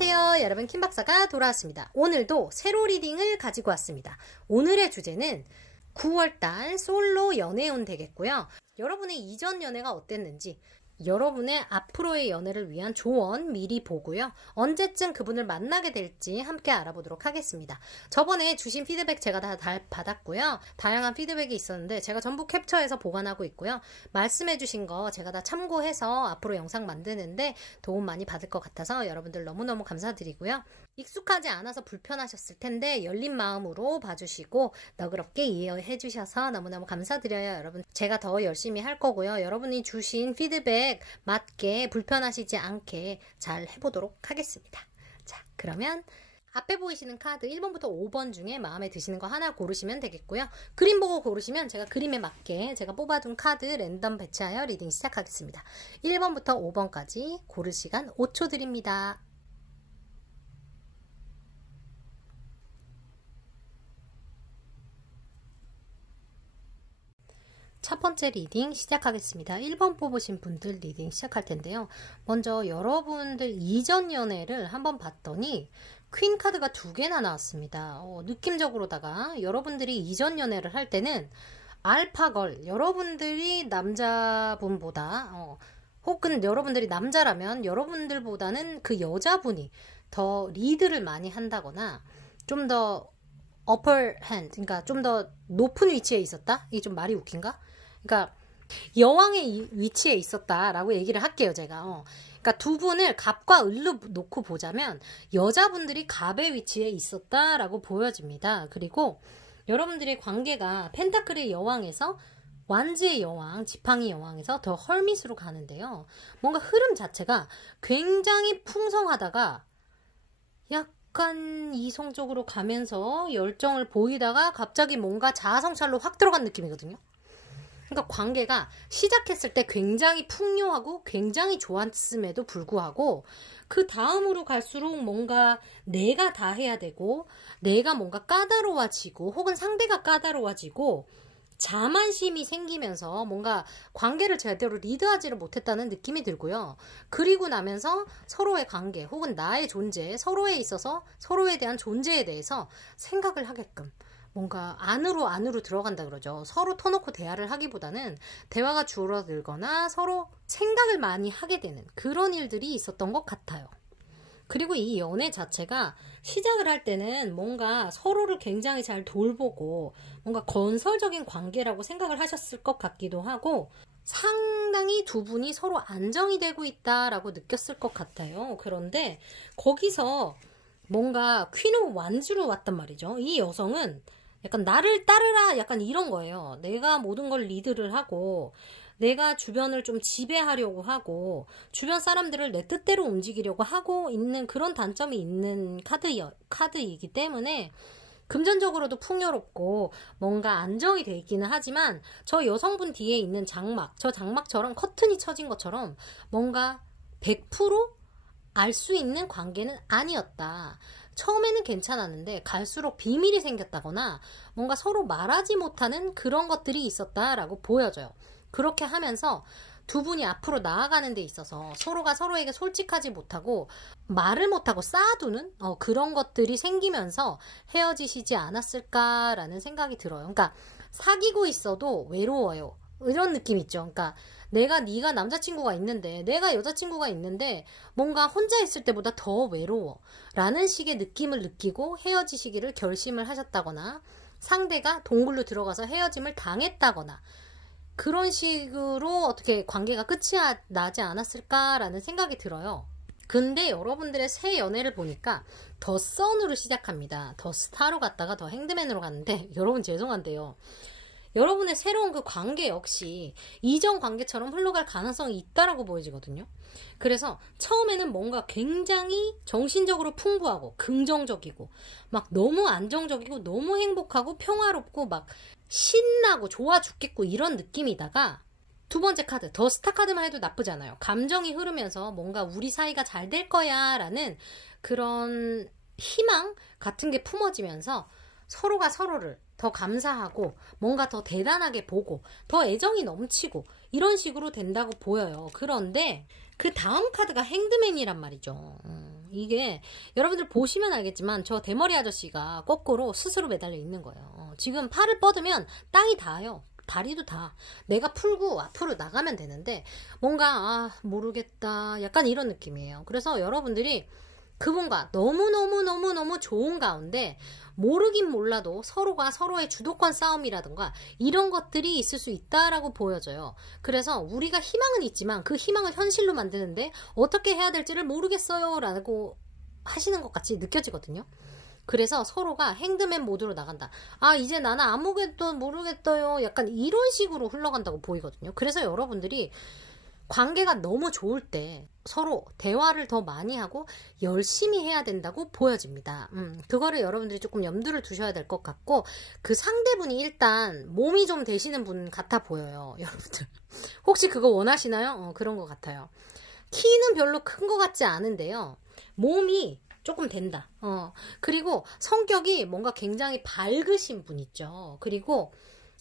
안녕하세요 여러분, 킴박사가 돌아왔습니다. 오늘도 새로 리딩을 가지고 왔습니다. 오늘의 주제는 9월달 솔로 연애운 되겠고요. 여러분의 이전 연애가 어땠는지, 여러분의 앞으로의 연애를 위한 조언 미리 보고요. 언제쯤 그분을 만나게 될지 함께 알아보도록 하겠습니다. 저번에 주신 피드백 제가 다 받았고요. 다양한 피드백이 있었는데 제가 전부 캡처해서 보관하고 있고요. 말씀해주신 거 제가 다 참고해서 앞으로 영상 만드는데 도움 많이 받을 것 같아서 여러분들 너무너무 감사드리고요. 익숙하지 않아서 불편하셨을 텐데 열린 마음으로 봐주시고 너그럽게 이해해 주셔서 너무너무 감사드려요. 여러분, 제가 더 열심히 할 거고요. 여러분이 주신 피드백 맞게 불편하시지 않게 잘 해보도록 하겠습니다. 자, 그러면 앞에 보이시는 카드 1번부터 5번 중에 마음에 드시는 거 하나 고르시면 되겠고요. 그림 보고 고르시면 제가 그림에 맞게 제가 뽑아둔 카드 랜덤 배치하여 리딩 시작하겠습니다. 1번부터 5번까지 고를 시간 5초 드립니다. 첫 번째 리딩 시작하겠습니다. 1번 뽑으신 분들 리딩 시작할 텐데요. 먼저 여러분들 이전 연애를 한번 봤더니 퀸 카드가 2개나 나왔습니다. 느낌적으로다가 여러분들이 이전 연애를 할 때는 알파걸, 여러분들이 남자분보다 혹은 여러분들이 남자라면 여러분들보다는 그 여자분이 더 리드를 많이 한다거나 좀 더 upper hand, 그러니까 좀 더 높은 위치에 있었다? 이게 좀 말이 웃긴가? 그러니까 여왕의 위치에 있었다라고 얘기를 할게요, 제가. 그러니까 두 분을 갑과 을로 놓고 보자면 여자분들이 갑의 위치에 있었다라고 보여집니다. 그리고 여러분들의 관계가 펜타클의 여왕에서 완지의 여왕, 지팡이 여왕에서 더 헐밋으로 가는데요. 뭔가 흐름 자체가 굉장히 풍성하다가 약간 이성적으로 가면서 열정을 보이다가 갑자기 뭔가 자아성찰로 확 들어간 느낌이거든요. 그러니까 관계가 시작했을 때 굉장히 풍요하고 굉장히 좋았음에도 불구하고 그 다음으로 갈수록 뭔가 내가 다 해야 되고 내가 뭔가 까다로워지고 혹은 상대가 까다로워지고 자만심이 생기면서 뭔가 관계를 제대로 리드하지를 못했다는 느낌이 들고요. 그리고 나면서 서로의 관계 혹은 나의 존재, 서로에 있어서 서로에 대한 존재에 대해서 생각을 하게끔 뭔가 안으로 들어간다 그러죠. 서로 터놓고 대화를 하기보다는 대화가 줄어들거나 서로 생각을 많이 하게 되는 그런 일들이 있었던 것 같아요. 그리고 이 연애 자체가 시작을 할 때는 뭔가 서로를 굉장히 잘 돌보고 뭔가 건설적인 관계라고 생각을 하셨을 것 같기도 하고 상당히 두 분이 서로 안정이 되고 있다라고 느꼈을 것 같아요. 그런데 거기서 뭔가 퀸 오브 완즈로 왔단 말이죠. 이 여성은 약간 나를 따르라 약간 이런 거예요. 내가 모든 걸 리드를 하고 내가 주변을 좀 지배하려고 하고 주변 사람들을 내 뜻대로 움직이려고 하고 있는 그런 단점이 있는 카드이기 때문에 금전적으로도 풍요롭고 뭔가 안정이 돼 있기는 하지만 저 여성분 뒤에 있는 장막, 저 장막처럼 커튼이 쳐진 것처럼 뭔가 100% 알 수 있는 관계는 아니었다. 처음에는 괜찮았는데 갈수록 비밀이 생겼다거나 뭔가 서로 말하지 못하는 그런 것들이 있었다라고 보여져요. 그렇게 하면서 두 분이 앞으로 나아가는 데 있어서 서로가 서로에게 솔직하지 못하고 말을 못하고 쌓아두는 그런 것들이 생기면서 헤어지시지 않았을까라는 생각이 들어요. 그러니까 사귀고 있어도 외로워요. 이런 느낌 있죠. 그러니까 네가 남자친구가 있는데 내가 여자친구가 있는데 뭔가 혼자 있을 때보다 더 외로워 라는 식의 느낌을 느끼고 헤어지시기를 결심을 하셨다거나 상대가 동굴로 들어가서 헤어짐을 당했다거나 그런 식으로 어떻게 관계가 끝이 나지 않았을까라는 생각이 들어요. 근데 여러분들의 새 연애를 보니까 더 선으로 시작합니다. 더 스타로 갔다가 더 핸드맨으로 갔는데 여러분 죄송한데요. 여러분의 새로운 그 관계 역시 이전 관계처럼 흘러갈 가능성이 있다라고 보여지거든요. 그래서 처음에는 뭔가 굉장히 정신적으로 풍부하고 긍정적이고 막 너무 안정적이고 너무 행복하고 평화롭고 막 신나고 좋아 죽겠고 이런 느낌이다가 두 번째 카드 더 스타 카드만 해도 나쁘지 않아요. 감정이 흐르면서 뭔가 우리 사이가 잘 될 거야 라는 그런 희망 같은 게 품어지면서 서로가 서로를 더 감사하고 뭔가 더 대단하게 보고 더 애정이 넘치고 이런 식으로 된다고 보여요. 그런데 그 다음 카드가 행드맨이란 말이죠. 이게 여러분들 보시면 알겠지만 저 대머리 아저씨가 거꾸로 스스로 매달려 있는 거예요. 지금 팔을 뻗으면 땅이 닿아요. 다리도 다. 내가 풀고 앞으로 나가면 되는데 뭔가 모르겠다 약간 이런 느낌이에요. 그래서 여러분들이 그분과 너무너무 좋은 가운데 모르긴 몰라도 서로가 서로의 주도권 싸움이라든가 이런 것들이 있을 수 있다라고 보여져요. 그래서 우리가 희망은 있지만 그 희망을 현실로 만드는데 어떻게 해야 될지를 모르겠어요 라고 하시는 것 같이 느껴지거든요. 그래서 서로가 핸드맨 모드로 나간다. 아, 이제 나는 아무것도 모르겠어요. 약간 이런 식으로 흘러간다고 보이거든요. 그래서 여러분들이 관계가 너무 좋을 때 서로 대화를 더 많이 하고 열심히 해야 된다고 보여집니다. 그거를 여러분들이 조금 염두를 두셔야 될 것 같고, 그 상대분이 일단 몸이 좀 되시는 분 같아 보여요. 여러분들 혹시 그거 원하시나요? 그런 것 같아요. 키는 별로 큰 것 같지 않은데요, 몸이 조금 된다. 그리고 성격이 뭔가 굉장히 밝으신 분 있죠. 그리고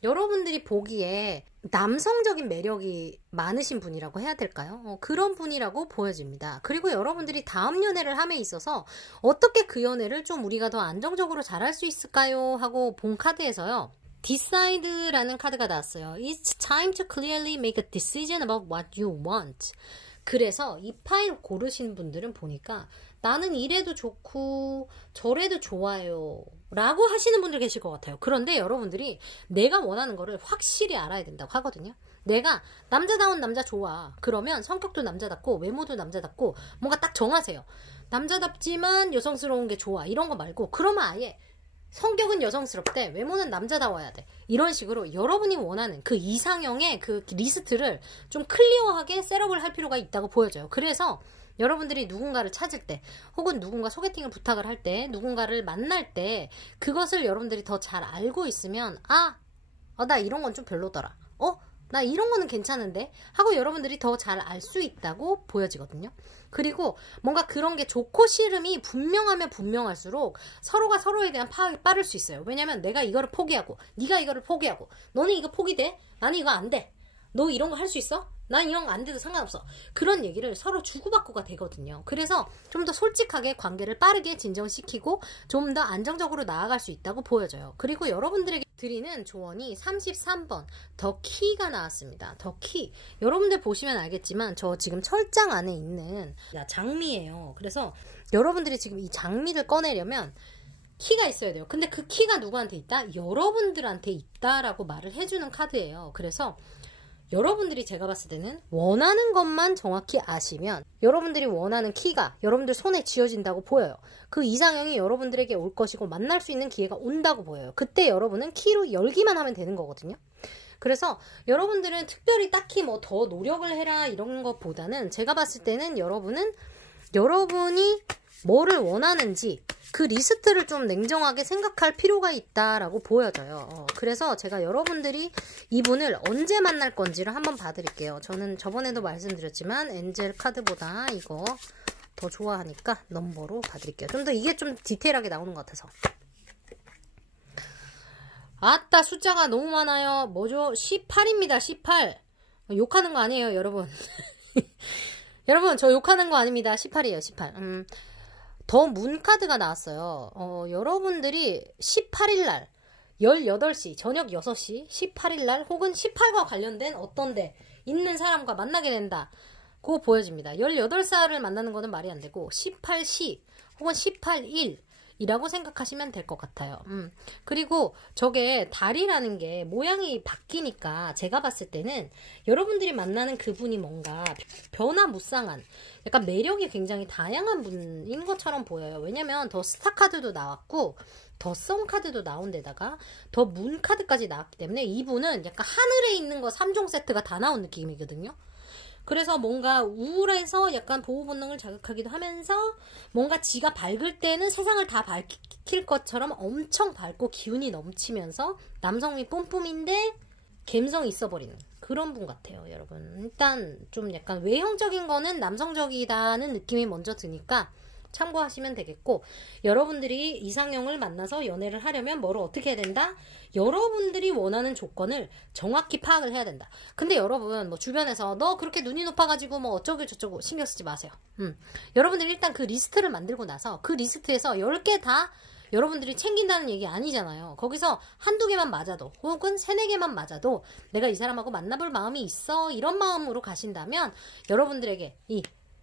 여러분들이 보기에 남성적인 매력이 많으신 분이라고 해야 될까요? 그런 분이라고 보여집니다. 그리고 여러분들이 다음 연애를 함에 있어서 어떻게 그 연애를 좀 우리가 더 안정적으로 잘할 수 있을까요? 하고 본 카드에서요, Decide라는 카드가 나왔어요. It's time to clearly make a decision about what you want. 그래서 이 파일 고르신 분들은 보니까 나는 이래도 좋고 저래도 좋아요 라고 하시는 분들 계실 것 같아요. 그런데 여러분들이 내가 원하는 거를 확실히 알아야 된다고 하거든요. 내가 남자다운 남자 좋아. 그러면 성격도 남자답고 외모도 남자답고 뭔가 딱 정하세요. 남자답지만 여성스러운 게 좋아. 이런 거 말고, 그러면 아예 성격은 여성스럽대, 외모는 남자다워야 돼, 이런 식으로 여러분이 원하는 그 이상형의 그 리스트를 좀 클리어하게 셋업을 할 필요가 있다고 보여져요. 그래서 여러분들이 누군가를 찾을 때, 혹은 누군가 소개팅을 부탁을 할 때, 누군가를 만날 때 그것을 여러분들이 더 잘 알고 있으면 나 이런 건 좀 별로더라, 나 이런 거는 괜찮은데 하고 여러분들이 더 잘 알 수 있다고 보여지거든요. 그리고 뭔가 그런 게 좋고 싫음이 분명하면 분명할수록 서로가 서로에 대한 파악이 빠를 수 있어요. 왜냐면 내가 이거를 포기하고 네가 이거를 포기하고, 너는 이거 포기돼? 나는 이거 안 돼. 너 이런 거 할 수 있어? 난 이런 거 안 돼도 상관없어. 그런 얘기를 서로 주고받고가 되거든요. 그래서 좀 더 솔직하게 관계를 빠르게 진정시키고 좀 더 안정적으로 나아갈 수 있다고 보여져요. 그리고 여러분들에게 드리는 조언이 33번 더 키가 나왔습니다. 더 키. 여러분들 보시면 알겠지만 저 지금 철장 안에 있는 장미예요. 그래서 여러분들이 지금 이 장미를 꺼내려면 키가 있어야 돼요. 근데 그 키가 누구한테 있다? 여러분들한테 있다라고 말을 해주는 카드예요. 그래서 여러분들이 제가 봤을 때는 원하는 것만 정확히 아시면 여러분들이 원하는 키가 여러분들 손에 쥐어진다고 보여요. 그 이상형이 여러분들에게 올 것이고 만날 수 있는 기회가 온다고 보여요. 그때 여러분은 키로 열기만 하면 되는 거거든요. 그래서 여러분들은 특별히 딱히 뭐 더 노력을 해라 이런 것보다는 제가 봤을 때는 여러분이 뭐를 원하는지 그 리스트를 좀 냉정하게 생각할 필요가 있다라고 보여져요. 그래서 제가 여러분들이 이분을 언제 만날 건지를 한번 봐드릴게요. 저는 저번에도 말씀드렸지만 엔젤 카드보다 이거 더 좋아하니까 넘버로 봐드릴게요. 좀 더 이게 좀 디테일하게 나오는 것 같아서. 아따, 숫자가 너무 많아요. 뭐죠? 18입니다. 18. 욕하는 거 아니에요, 여러분. 여러분, 저 욕하는 거 아닙니다. 18이에요, 18. 더 문 카드가 나왔어요. 여러분들이 18일날 18시, 저녁 6시, 18일날 혹은 18과 관련된 어떤 데 있는 사람과 만나게 된다. 그거 보여집니다. 18살을 만나는 거는 말이 안 되고 18시 혹은 18일 이라고 생각하시면 될 것 같아요. 그리고 저게 달이라는 게 모양이 바뀌니까 제가 봤을 때는 여러분들이 만나는 그분이 뭔가 변화무쌍한, 약간 매력이 굉장히 다양한 분인 것처럼 보여요. 왜냐면 더 스타 카드도 나왔고 더 선 카드도 나온 데다가 더 문 카드까지 나왔기 때문에 이분은 약간 하늘에 있는 거 3종 세트가 다 나온 느낌이거든요. 그래서 뭔가 우울해서 약간 보호 본능을 자극하기도 하면서 뭔가 지가 밝을 때는 세상을 다 밝힐 것처럼 엄청 밝고 기운이 넘치면서 남성미 뿜뿜인데 감성이 있어버리는 그런 분 같아요, 여러분. 일단 좀 약간 외형적인 거는 남성적이다는 느낌이 먼저 드니까 참고하시면 되겠고, 여러분들이 이상형을 만나서 연애를 하려면 뭐를 어떻게 해야 된다? 여러분들이 원하는 조건을 정확히 파악을 해야 된다. 근데 여러분 뭐 주변에서 너 그렇게 눈이 높아가지고 뭐 어쩌고 저쩌고 신경 쓰지 마세요. 여러분들이 일단 그 리스트를 만들고 나서 그 리스트에서 10개 다 여러분들이 챙긴다는 얘기 아니잖아요. 거기서 한두 개만 맞아도 혹은 세네 개만 맞아도 내가 이 사람하고 만나볼 마음이 있어, 이런 마음으로 가신다면 여러분들에게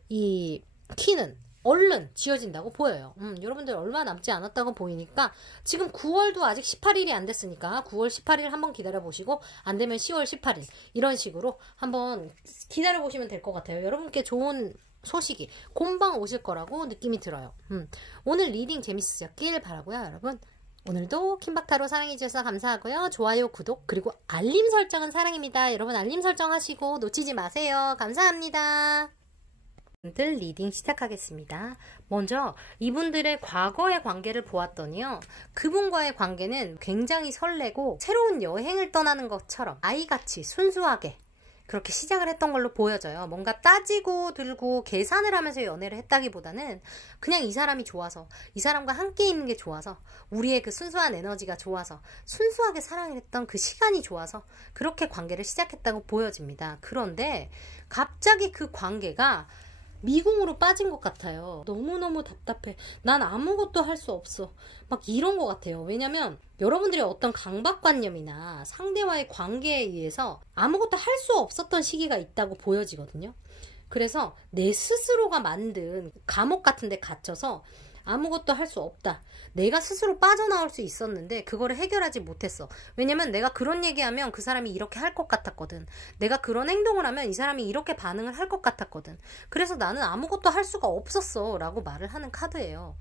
이 키는 얼른 지어진다고 보여요. 여러분들 얼마 남지 않았다고 보이니까 지금 9월도 아직 18일이 안 됐으니까 9월 18일 한번 기다려보시고, 안 되면 10월 18일 이런 식으로 한번 기다려보시면 될 것 같아요. 여러분께 좋은 소식이 금방 오실 거라고 느낌이 들어요. 오늘 리딩 재밌으셨길 바라고요. 여러분 오늘도 킴박타로 사랑해주셔서 감사하고요. 좋아요, 구독, 그리고 알림 설정은 사랑입니다. 여러분 알림 설정하시고 놓치지 마세요. 감사합니다. 들 리딩 시작하겠습니다. 먼저 이분들의 과거의 관계를 보았더니요, 그분과의 관계는 굉장히 설레고 새로운 여행을 떠나는 것처럼 아이같이 순수하게 그렇게 시작을 했던 걸로 보여져요. 뭔가 따지고 들고 계산을 하면서 연애를 했다기보다는 그냥 이 사람이 좋아서, 이 사람과 함께 있는 게 좋아서, 우리의 그 순수한 에너지가 좋아서, 순수하게 사랑을 했던 그 시간이 좋아서 그렇게 관계를 시작했다고 보여집니다. 그런데 갑자기 그 관계가 미궁으로 빠진 것 같아요. 너무너무 답답해. 난 아무것도 할 수 없어. 막 이런 것 같아요. 왜냐면 여러분들의 어떤 강박관념이나 상대와의 관계에 의해서 아무것도 할 수 없었던 시기가 있다고 보여지거든요. 그래서 내 스스로가 만든 감옥 같은 데 갇혀서 아무것도 할 수 없다. 내가 스스로 빠져나올 수 있었는데 그거를 해결하지 못했어. 왜냐면 내가 그런 얘기하면 그 사람이 이렇게 할 것 같았거든. 내가 그런 행동을 하면 이 사람이 이렇게 반응을 할 것 같았거든. 그래서 나는 아무것도 할 수가 없었어 라고 말을 하는 카드예요.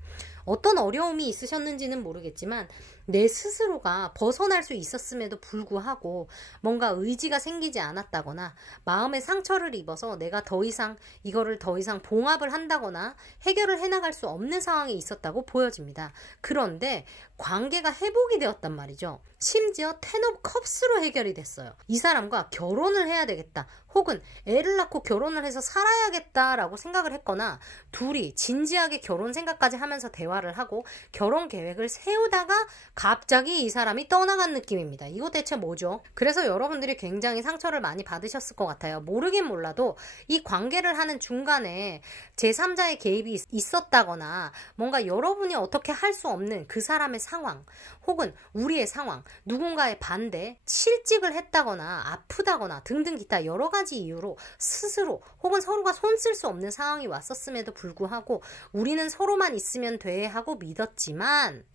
어떤 어려움이 있으셨는지는 모르겠지만 내 스스로가 벗어날 수 있었음에도 불구하고 뭔가 의지가 생기지 않았다거나 마음의 상처를 입어서 내가 이거를 더 이상 봉합을 한다거나 해결을 해나갈 수 없는 상황이 있었다고 보여집니다. 그런데 관계가 회복이 되었단 말이죠. 심지어 10 of cups로 해결이 됐어요. 이 사람과 결혼을 해야 되겠다, 혹은 애를 낳고 결혼을 해서 살아야겠다라고 생각을 했거나, 둘이 진지하게 결혼 생각까지 하면서 대화를 하고 결혼 계획을 세우다가 갑자기 이 사람이 떠나간 느낌입니다. 이거 대체 뭐죠? 그래서 여러분들이 굉장히 상처를 많이 받으셨을 것 같아요. 모르긴 몰라도 이 관계를 하는 중간에 제3자의 개입이 있었다거나 뭔가 여러분이 어떻게 할 수 없는 그 사람의 상황, 혹은 우리의 상황, 누군가의 반대, 실직을 했다거나 아프다거나 등등 기타 여러 가지 이유로 스스로 혹은 서로가 손 쓸 수 없는 상황이 왔었음에도 불구하고 우리는 서로만 있으면 돼 하고 믿었지만,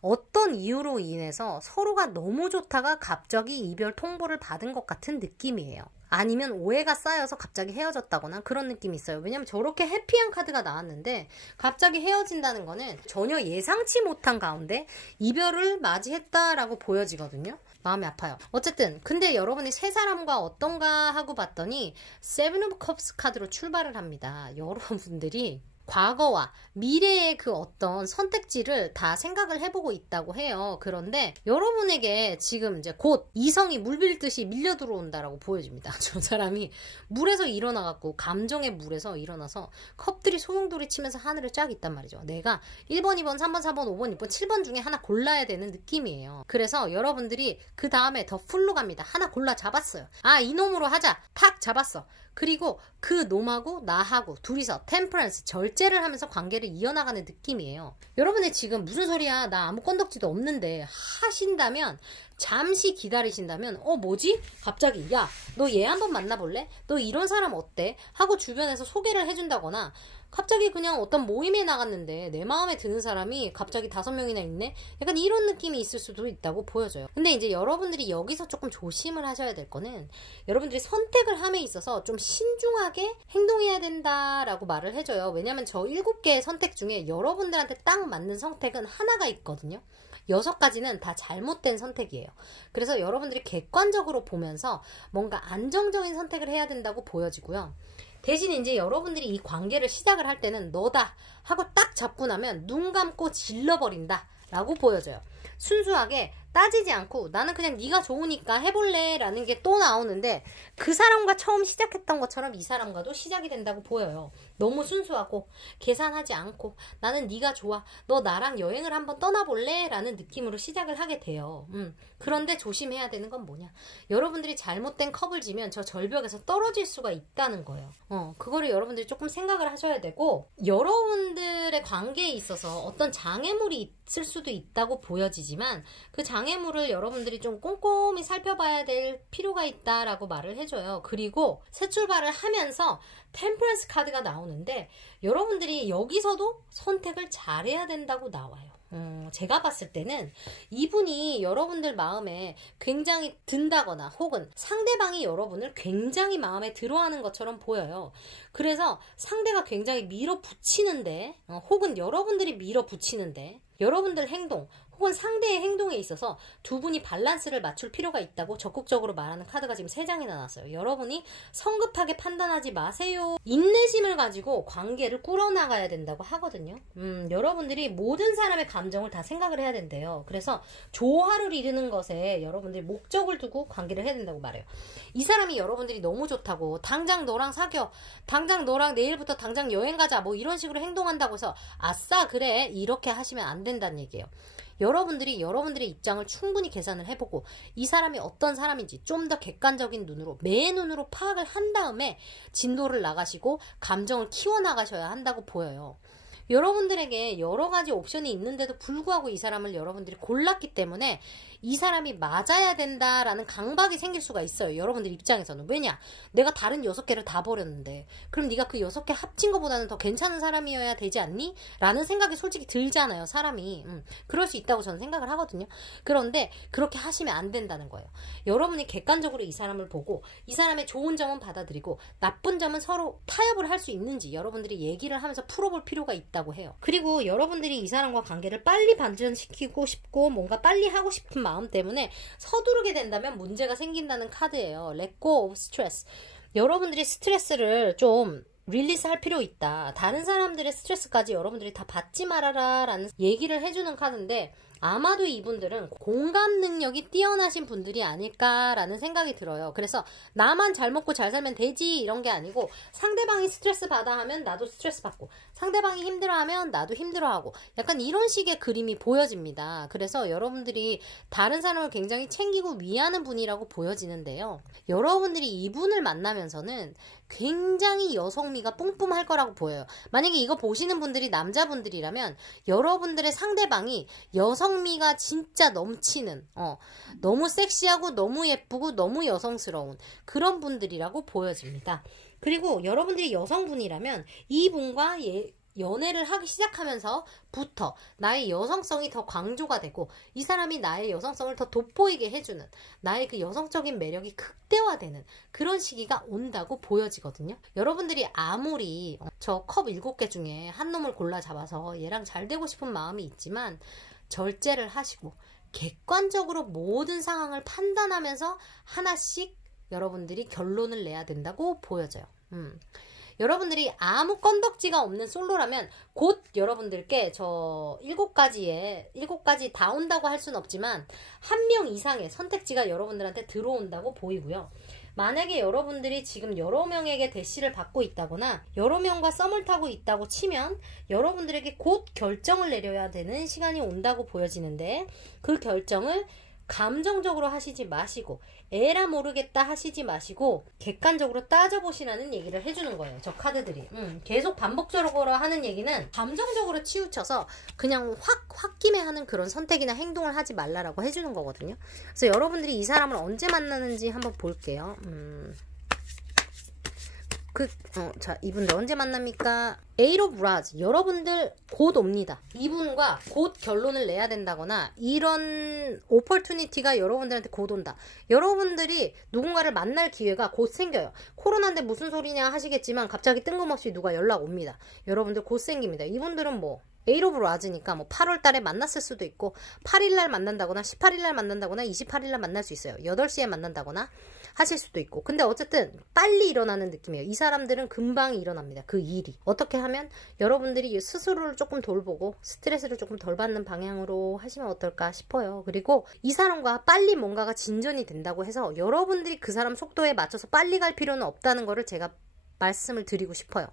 어떤 이유로 인해서 서로가 너무 좋다가 갑자기 이별 통보를 받은 것 같은 느낌이에요. 아니면 오해가 쌓여서 갑자기 헤어졌다거나 그런 느낌이 있어요. 왜냐면 저렇게 해피한 카드가 나왔는데 갑자기 헤어진다는 거는 전혀 예상치 못한 가운데 이별을 맞이했다라고 보여지거든요. 마음이 아파요. 어쨌든 근데 여러분이 세 사람과 어떤가 하고 봤더니 7 of cups 카드로 출발을 합니다. 여러분들이 과거와 미래의 그 어떤 선택지를 다 생각을 해보고 있다고 해요. 그런데 여러분에게 지금 이제 곧 이성이 물빌듯이 밀려 들어온다라고 보여집니다. 저 사람이 물에서 일어나갖고, 감정의 물에서 일어나서 컵들이 소용돌이 치면서 하늘을 쫙 있단 말이죠. 내가 1번, 2번, 3번, 4번, 5번, 6번, 7번 중에 하나 골라야 되는 느낌이에요. 그래서 여러분들이 그 다음에 더 풀로 갑니다. 하나 골라 잡았어요. 아, 이놈으로 하자. 탁 잡았어. 그리고 그 놈하고 나하고 둘이서 템퍼런스, 절제를 하면서 관계를 이어나가는 느낌이에요. 여러분이 지금 무슨 소리야, 나 아무 건덕지도 없는데 하신다면, 잠시 기다리신다면 뭐지? 갑자기 야, 너 얘 한번 만나볼래? 너 이런 사람 어때? 하고 주변에서 소개를 해준다거나, 갑자기 그냥 어떤 모임에 나갔는데 내 마음에 드는 사람이 갑자기 5명이나 있네? 약간 이런 느낌이 있을 수도 있다고 보여져요. 근데 이제 여러분들이 여기서 조금 조심을 하셔야 될 거는, 여러분들이 선택을 함에 있어서 좀 신중하게 행동해야 된다라고 말을 해줘요. 왜냐면 저 7개의 선택 중에 여러분들한테 딱 맞는 선택은 하나가 있거든요. 6가지는 다 잘못된 선택이에요. 그래서 여러분들이 객관적으로 보면서 뭔가 안정적인 선택을 해야 된다고 보여지고요. 대신 이제 여러분들이 이 관계를 시작을 할 때는 너다 하고 딱 잡고 나면 눈 감고 질러버린다 라고 보여져요. 순수하게 따지지 않고 나는 그냥 네가 좋으니까 해볼래 라는 게 또 나오는데, 그 사람과 처음 시작했던 것처럼 이 사람과도 시작이 된다고 보여요. 너무 순수하고 계산하지 않고 나는 네가 좋아, 너 나랑 여행을 한번 떠나볼래? 라는 느낌으로 시작을 하게 돼요. 그런데 조심해야 되는 건 뭐냐, 여러분들이 잘못된 컵을 지면 저 절벽에서 떨어질 수가 있다는 거예요. 그거를 여러분들이 조금 생각을 하셔야 되고, 여러분들의 관계에 있어서 어떤 장애물이 있을 수도 있다고 보여지지만 그 장애물을 여러분들이 좀 꼼꼼히 살펴봐야 될 필요가 있다라고 말을 해줘요. 그리고 새 출발을 하면서 템퍼런스 카드가 나오는데, 여러분들이 여기서도 선택을 잘해야 된다고 나와요. 제가 봤을 때는 이분이 여러분들 마음에 굉장히 든다거나 혹은 상대방이 여러분을 굉장히 마음에 들어하는 것처럼 보여요. 그래서 상대가 굉장히 밀어붙이는데 혹은 여러분들이 밀어붙이는데 여러분들 행동 혹은 상대의 행동에 있어서 두 분이 밸런스를 맞출 필요가 있다고 적극적으로 말하는 카드가 지금 3장이나 나왔어요. 여러분이 성급하게 판단하지 마세요. 인내심을 가지고 관계를 꾸려나가야 된다고 하거든요. 여러분들이 모든 사람의 감정을 다 생각을 해야 된대요. 그래서 조화를 이루는 것에 여러분들이 목적을 두고 관계를 해야 된다고 말해요. 이 사람이 여러분들이 너무 좋다고 당장 너랑 사겨, 당장 너랑 내일부터 당장 여행 가자, 뭐 이런 식으로 행동한다고 해서 아싸 그래 이렇게 하시면 안 된다는 얘기예요. 여러분들이 여러분들의 입장을 충분히 계산을 해보고 이 사람이 어떤 사람인지 좀 더 객관적인 눈으로, 매 눈으로 파악을 한 다음에 진도를 나가시고 감정을 키워나가셔야 한다고 보여요. 여러분들에게 여러 가지 옵션이 있는데도 불구하고 이 사람을 여러분들이 골랐기 때문에 이 사람이 맞아야 된다라는 강박이 생길 수가 있어요. 여러분들 입장에서는. 왜냐? 내가 다른 6개를 다 버렸는데 그럼 네가 그 6개 합친 것보다는 더 괜찮은 사람이어야 되지 않니? 라는 생각이 솔직히 들잖아요. 사람이. 그럴 수 있다고 저는 생각을 하거든요. 그런데 그렇게 하시면 안 된다는 거예요. 여러분이 객관적으로 이 사람을 보고 이 사람의 좋은 점은 받아들이고 나쁜 점은 서로 타협을 할 수 있는지 여러분들이 얘기를 하면서 풀어볼 필요가 있다고 해요. 그리고 여러분들이 이 사람과 관계를 빨리 발전시키고 싶고 뭔가 빨리 하고 싶은 마음 때문에 서두르게 된다면 문제가 생긴다는 카드예요. Let go of stress. 여러분들이 스트레스를 좀 릴리스 할 필요 있다. 다른 사람들의 스트레스까지 여러분들이 다 받지 말아라 라는 얘기를 해주는 카드인데, 아마도 이분들은 공감 능력이 뛰어나신 분들이 아닐까라는 생각이 들어요. 그래서 나만 잘 먹고 잘 살면 되지 이런 게 아니고, 상대방이 스트레스 받아 하면 나도 스트레스 받고, 상대방이 힘들어하면 나도 힘들어하고, 약간 이런 식의 그림이 보여집니다. 그래서 여러분들이 다른 사람을 굉장히 챙기고 위하는 분이라고 보여지는데요. 여러분들이 이분을 만나면서는 굉장히 여성미가 뿜뿜할 거라고 보여요. 만약에 이거 보시는 분들이 남자분들이라면 여러분들의 상대방이 여성미가 진짜 넘치는, 너무 섹시하고 너무 예쁘고 너무 여성스러운 그런 분들이라고 보여집니다. 그리고 여러분들이 여성분이라면 이분과 연애를 하기 시작하면서부터 나의 여성성이 더 강조가 되고 이 사람이 나의 여성성을 더 돋보이게 해주는, 나의 그 여성적인 매력이 극대화되는 그런 시기가 온다고 보여지거든요. 여러분들이 아무리 저 컵 7개 중에 한 놈을 골라 잡아서 얘랑 잘 되고 싶은 마음이 있지만 절제를 하시고 객관적으로 모든 상황을 판단하면서 하나씩 여러분들이 결론을 내야 된다고 보여져요. 여러분들이 아무 건덕지가 없는 솔로라면 곧 여러분들께 저 7가지 다 온다고 할 수는 없지만 한 명 이상의 선택지가 여러분들한테 들어온다고 보이고요. 만약에 여러분들이 지금 여러 명에게 대시를 받고 있다거나 여러 명과 썸을 타고 있다고 치면 여러분들에게 곧 결정을 내려야 되는 시간이 온다고 보여지는데, 그 결정을 감정적으로 하시지 마시고 에라 모르겠다 하시지 마시고 객관적으로 따져보시라는 얘기를 해주는 거예요. 저 카드들이 계속 반복적으로 하는 얘기는 감정적으로 치우쳐서 그냥 홧김에 하는 그런 선택이나 행동을 하지 말라라고 해주는 거거든요. 그래서 여러분들이 이 사람을 언제 만나는지 한번 볼게요. 자, 이분들 언제 만납니까? 에이트 오브 라즈. 여러분들 곧 옵니다. 이분과 곧 결론을 내야 된다거나 이런 오퍼튜니티가 여러분들한테 곧 온다. 여러분들이 누군가를 만날 기회가 곧 생겨요. 코로나인데 무슨 소리냐 하시겠지만 갑자기 뜬금없이 누가 연락 옵니다. 여러분들 곧 생깁니다. 이분들은 뭐 에이트 오브 라즈니까 뭐 8월 달에 만났을 수도 있고 8일날 만난다거나 18일날 만난다거나 28일날 만날 수 있어요. 8시에 만난다거나 하실 수도 있고. 근데 어쨌든 빨리 일어나는 느낌이에요. 이 사람들은 금방 일어납니다. 그 일이. 어떻게 하면 그렇다면 여러분들이 스스로를 조금 돌보고 스트레스를 조금 덜 받는 방향으로 하시면 어떨까 싶어요. 그리고 이 사람과 빨리 뭔가가 진전이 된다고 해서 여러분들이 그 사람 속도에 맞춰서 빨리 갈 필요는 없다는 거를 제가 말씀을 드리고 싶어요.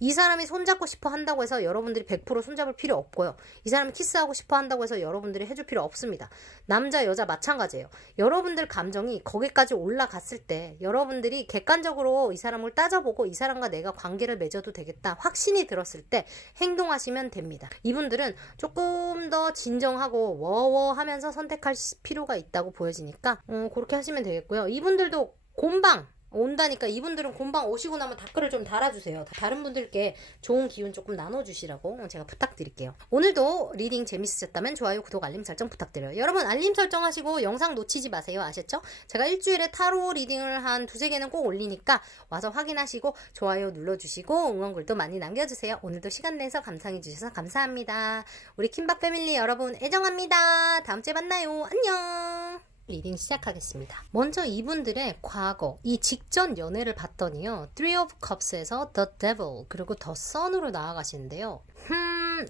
이 사람이 손잡고 싶어 한다고 해서 여러분들이 100% 손잡을 필요 없고요. 이 사람이 키스하고 싶어 한다고 해서 여러분들이 해줄 필요 없습니다. 남자, 여자 마찬가지예요. 여러분들 감정이 거기까지 올라갔을 때 여러분들이 객관적으로 이 사람을 따져보고 이 사람과 내가 관계를 맺어도 되겠다 확신이 들었을 때 행동하시면 됩니다. 이분들은 조금 더 진정하고 워워하면서 선택할 필요가 있다고 보여지니까 그렇게 하시면 되겠고요. 이분들도 곰방 온다니까 이분들은 곰방 오시고 나면 댓글을 좀 달아주세요. 다른 분들께 좋은 기운 조금 나눠주시라고 제가 부탁드릴게요. 오늘도 리딩 재밌으셨다면 좋아요, 구독, 알림 설정 부탁드려요. 여러분 알림 설정하시고 영상 놓치지 마세요. 아셨죠? 제가 일주일에 타로 리딩을 한 2-3개는 꼭 올리니까 와서 확인하시고 좋아요 눌러주시고 응원글도 많이 남겨주세요. 오늘도 시간 내서 감상해주셔서 감사합니다. 우리 킴박 패밀리 여러분 애정합니다. 다음주에 만나요. 안녕. 리딩 시작하겠습니다. 먼저 이분들의 과거, 이 직전 연애를 봤더니요. Three of Cups에서 The Devil 그리고 The Sun으로 나아가시는데요.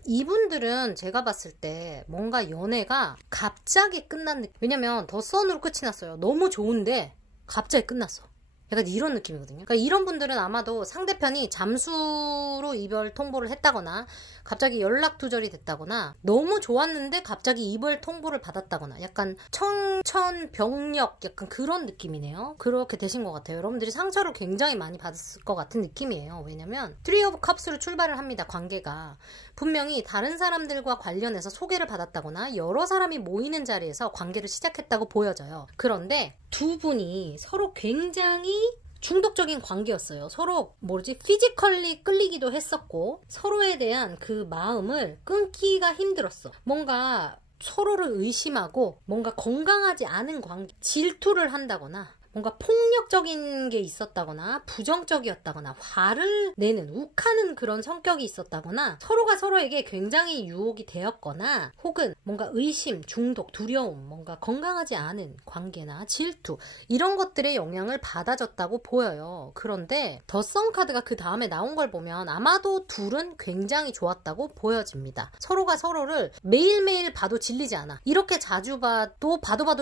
이분들은 제가 봤을 때 뭔가 연애가 갑자기 끝난 느낌. 왜냐면 The Sun으로 끝이 났어요. 너무 좋은데 갑자기 끝났어. 약간 이런 느낌이거든요. 그러니까 이런 분들은 아마도 상대편이 잠수로 이별 통보를 했다거나 갑자기 연락 두절이 됐다거나 너무 좋았는데 갑자기 이별 통보를 받았다거나 약간 청천벽력 약간 그런 느낌이네요. 그렇게 되신 것 같아요. 여러분들이 상처를 굉장히 많이 받았을 것 같은 느낌이에요. 왜냐면 Three of Cups로 출발을 합니다. 관계가. 분명히 다른 사람들과 관련해서 소개를 받았다거나 여러 사람이 모이는 자리에서 관계를 시작했다고 보여져요. 그런데 두 분이 서로 굉장히 중독적인 관계였어요. 서로 피지컬리 끌리기도 했었고 서로에 대한 그 마음을 끊기가 힘들었어. 뭔가 서로를 의심하고 뭔가 건강하지 않은 관계, 질투를 한다거나 뭔가 폭력적인 게 있었다거나 부정적이었다거나 화를 내는 욱하는 그런 성격이 있었다거나 서로가 서로에게 굉장히 유혹이 되었거나 혹은 뭔가 의심, 중독, 두려움, 뭔가 건강하지 않은 관계나 질투 이런 것들의 영향을 받아줬다고 보여요. 그런데 더 선 카드가 그 다음에 나온 걸 보면 아마도 둘은 굉장히 좋았다고 보여집니다. 서로가 서로를 매일매일 봐도 질리지 않아. 이렇게 자주 봐도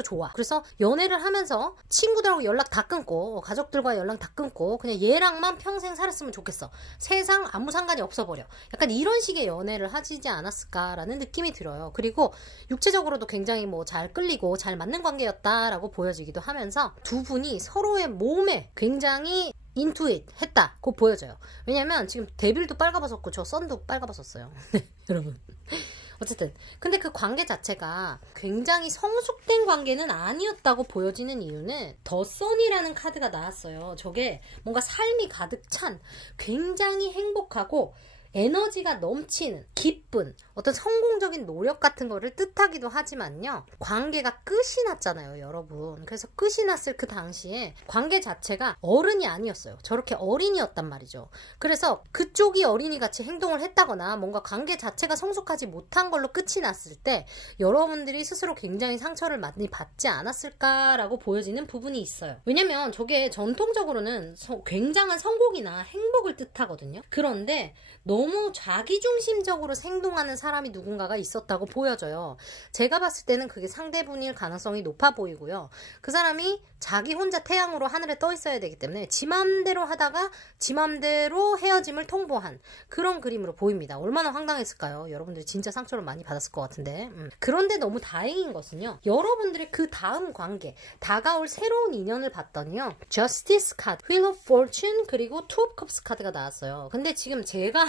좋아. 그래서 연애를 하면서 친구들하고 연락 다 끊고 가족들과 연락 다 끊고 그냥 얘랑만 평생 살았으면 좋겠어. 세상 아무 상관이 없어버려. 약간 이런 식의 연애를 하시지 않았을까라는 느낌이 들어요. 그리고 육체적으로도 굉장히 잘 끌리고 잘 맞는 관계였다라고 보여지기도 하면서 두 분이 서로의 몸에 굉장히 인투잇 했다고 보여져요. 왜냐면 지금 데빌도 빨가벗었고 저 썬도 빨가벗었어요. 여러분 어쨌든 근데 그 관계 자체가 굉장히 성숙된 관계는 아니었다고 보여지는 이유는 더 선이라는 카드가 나왔어요. 저게 뭔가 삶이 가득 찬 굉장히 행복하고 에너지가 넘치는 기쁜 어떤 성공적인 노력 같은 거를 뜻하기도 하지만요. 관계가 끝이 났잖아요, 여러분. 그래서 끝이 났을 그 당시에 관계 자체가 어른이 아니었어요. 저렇게 어린이였단 말이죠. 그래서 그쪽이 어린이같이 행동을 했다거나 뭔가 관계 자체가 성숙하지 못한 걸로 끝이 났을 때 여러분들이 스스로 굉장히 상처를 많이 받지 않았을까라고 보여지는 부분이 있어요. 왜냐면 저게 전통적으로는 굉장한 성공이나 행복을 뜻하거든요. 그런데 너무 자기중심적으로 행동하는 사람이 누군가가 있었다고 보여져요. 제가 봤을 때는 그게 상대분일 가능성이 높아 보이고요. 그 사람이 자기 혼자 태양으로 하늘에 떠 있어야 되기 때문에 지 맘대로 하다가 지 맘대로 헤어짐을 통보한 그런 그림으로 보입니다. 얼마나 황당했을까요? 여러분들이 진짜 상처를 많이 받았을 것 같은데 그런데 너무 다행인 것은요. 여러분들의 그 다음 관계 다가올 새로운 인연을 봤더니요. Justice 카드, Wheel of Fortune 그리고 Two of Cups 카드가 나왔어요. 근데 지금 제가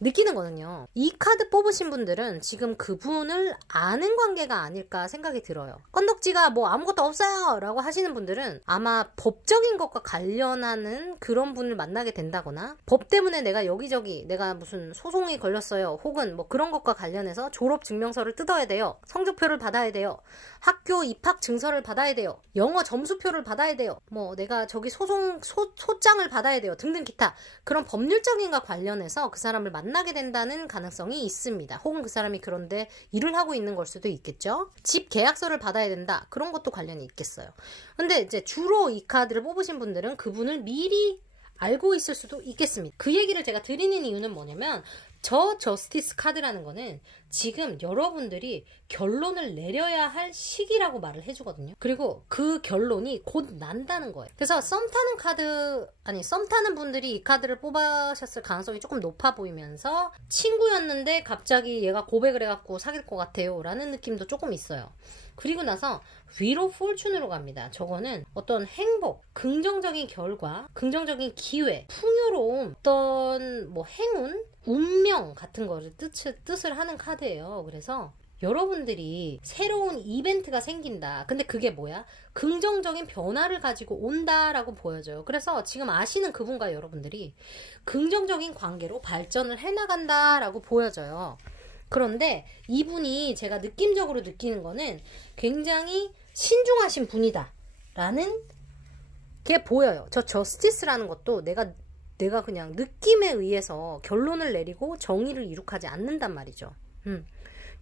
느끼는 거는요. 이 카드 뽑으신 분들은 지금 그분을 아는 관계가 아닐까 생각이 들어요. 건덕지가 아무것도 없어요 라고 하시는 분들은 아마 법적인 것과 관련하는 그런 분을 만나게 된다거나 법 때문에 내가 여기저기 내가 무슨 소송이 걸렸어요. 혹은 그런 것과 관련해서 졸업증명서를 뜯어야 돼요. 성적표를 받아야 돼요. 학교 입학 증서를 받아야 돼요. 영어 점수표를 받아야 돼요. 내가 저기 소장을 받아야 돼요. 등등 기타 그런 법률적인 것과 관련해서 그 사람을 만나게 된다는 가능성이 있습니다. 혹은 그 사람이 그런데 일을 하고 있는 걸 수도 있겠죠. 집 계약서를 받아야 된다. 그런 것도 관련이 있겠어요. 근데 이제 주로 이 카드를 뽑으신 분들은 그분을 미리 알고 있을 수도 있겠습니다. 그 얘기를 제가 드리는 이유는 뭐냐면 저 저스티스 카드라는 거는 지금 여러분들이 결론을 내려야 할 시기라고 말을 해주거든요. 그리고 그 결론이 곧 난다는 거예요. 그래서 썸 타는 분들이 이 카드를 뽑으셨을 가능성이 조금 높아 보이면서 친구였는데 갑자기 얘가 고백을 해갖고 사귈 것 같아요 라는 느낌도 조금 있어요. 그리고 나서 위로 폴춘으로 갑니다. 저거는 어떤 행복, 긍정적인 결과, 긍정적인 기회, 풍요로움, 어떤 뭐 행운, 운명 같은 거를 뜻을 하는 카드예요. 그래서 여러분들이 새로운 이벤트가 생긴다. 근데 그게 뭐야? 긍정적인 변화를 가지고 온다라고 보여져요. 그래서 지금 아시는 그분과 여러분들이 긍정적인 관계로 발전을 해나간다라고 보여져요. 그런데 이분이 제가 느낌적으로 느끼는 거는 굉장히 신중하신 분이다 라는 게 보여요. 저 저스티스라는 것도 내가 그냥 느낌에 의해서 결론을 내리고 정의를 이룩하지 않는단 말이죠.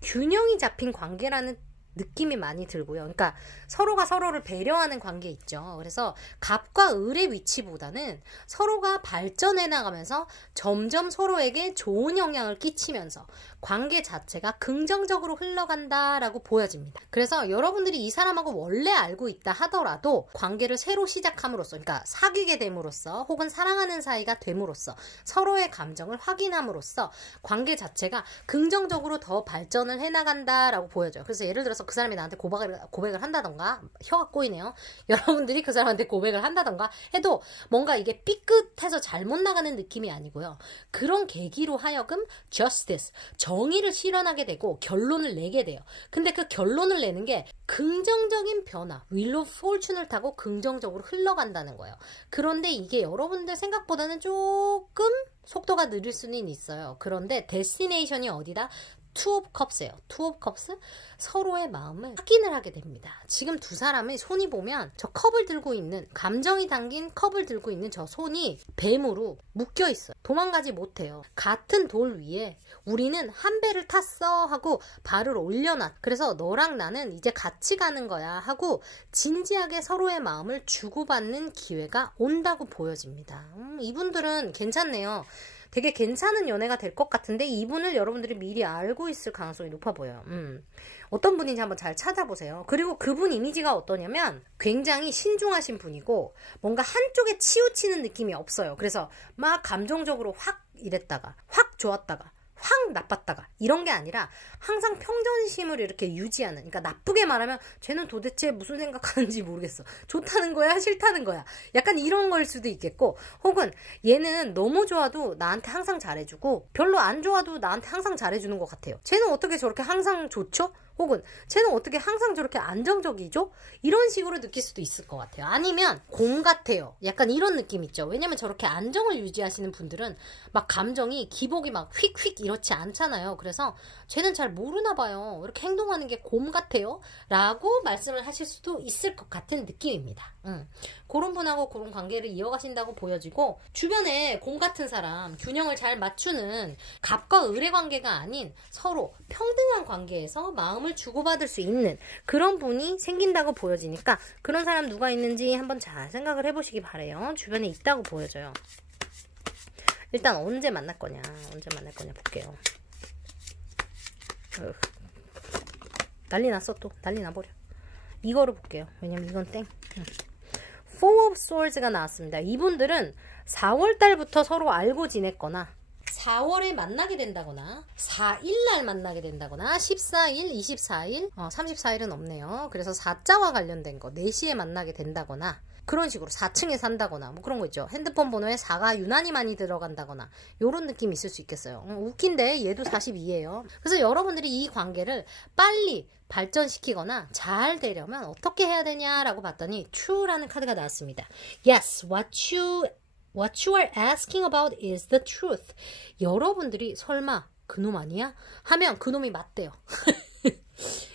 균형이 잡힌 관계라는 느낌이 많이 들고요. 그러니까 서로가 서로를 배려하는 관계 있죠. 그래서 갑과 을의 위치보다는 서로가 발전해 나가면서 점점 서로에게 좋은 영향을 끼치면서 관계 자체가 긍정적으로 흘러간다라고 보여집니다. 그래서 여러분들이 이 사람하고 원래 알고 있다 하더라도 관계를 새로 시작함으로써, 그러니까 사귀게 됨으로써 혹은 사랑하는 사이가 됨으로써 서로의 감정을 확인함으로써 관계 자체가 긍정적으로 더 발전을 해나간다라고 보여져요. 그래서 예를 들어서 그 사람이 나한테 고백을 한다던가, 혀가 꼬이네요. 여러분들이 그 사람한테 고백을 한다던가 해도 뭔가 이게 삐끗해서 잘못 나가는 느낌이 아니고요. 그런 계기로 하여금 justice, 정의를 실현하게 되고 결론을 내게 돼요. 근데 그 결론을 내는 게 긍정적인 변화, 윌로 폴춘을 타고 긍정적으로 흘러간다는 거예요. 그런데 이게 여러분들 생각보다는 조금 속도가 느릴 수는 있어요. 그런데 데스티네이션이 어디다? 투 오브 컵스예요. 투 오브 컵스? 서로의 마음을 확인을 하게 됩니다. 지금 두 사람의 손이 보면 저 컵을 들고 있는, 감정이 담긴 컵을 들고 있는 저 손이 뱀으로 묶여 있어요. 도망가지 못해요. 같은 돌 위에 우리는 한 배를 탔어 하고 발을 올려놨. 그래서 너랑 나는 이제 같이 가는 거야 하고 진지하게 서로의 마음을 주고받는 기회가 온다고 보여집니다. 이분들은 괜찮네요. 되게 괜찮은 연애가 될 것 같은데 이분을 여러분들이 미리 알고 있을 가능성이 높아 보여요. 어떤 분인지 한번 잘 찾아보세요. 그리고 그분 이미지가 어떠냐면 굉장히 신중하신 분이고 뭔가 한쪽에 치우치는 느낌이 없어요. 그래서 막 감정적으로 확 이랬다가 확 좋았다가 확 나빴다가 이런 게 아니라 항상 평정심을 이렇게 유지하는, 그러니까 나쁘게 말하면 쟤는 도대체 무슨 생각하는지 모르겠어. 좋다는 거야? 싫다는 거야? 약간 이런 걸 수도 있겠고, 혹은 얘는 너무 좋아도 나한테 항상 잘해주고 별로 안 좋아도 나한테 항상 잘해주는 것 같아요. 쟤는 어떻게 저렇게 항상 좋죠? 혹은 쟤는 어떻게 항상 저렇게 안정적이죠? 이런 식으로 느낄 수도 있을 것 같아요. 아니면 곰 같아요. 약간 이런 느낌 있죠. 왜냐면 저렇게 안정을 유지하시는 분들은 막 감정이 기복이 막 휙휙 이렇지 않잖아요. 그래서 쟤는 잘 모르나 봐요. 이렇게 행동하는 게 곰 같아요 라고 말씀을 하실 수도 있을 것 같은 느낌입니다. 그런 분하고 그런 관계를 이어가신다고 보여지고, 주변에 곰 같은 사람, 균형을 잘 맞추는 갑과 을의 관계가 아닌 서로 평등한 관계에서 마음을 주고받을 수 있는 그런 분이 생긴다고 보여지니까 그런 사람 누가 있는지 한번 잘 생각을 해보시기 바래요. 주변에 있다고 보여져요. 일단 언제 만날 거냐 볼게요. 난리 났어. 또 난리 나버려. 이거를 볼게요. 왜냐면 이건 땡. Four of Swords가 나왔습니다. 이분들은 4월달부터 서로 알고 지냈거나 4월에 만나게 된다거나 4일날 만나게 된다거나 14일, 24일, 34일은 없네요. 그래서 4자와 관련된 거 4시에 만나게 된다거나 그런 식으로 4층에 산다거나 뭐 그런 거 있죠. 핸드폰 번호에 4가 유난히 많이 들어간다거나 요런 느낌이 있을 수 있겠어요. 웃긴데 얘도 42예요. 그래서 여러분들이 이 관계를 빨리 발전시키거나 잘 되려면 어떻게 해야 되냐라고 봤더니 true라는 카드가 나왔습니다. Yes, what you are asking about is the truth. 여러분들이 설마 그놈 아니야? 하면 그놈이 맞대요.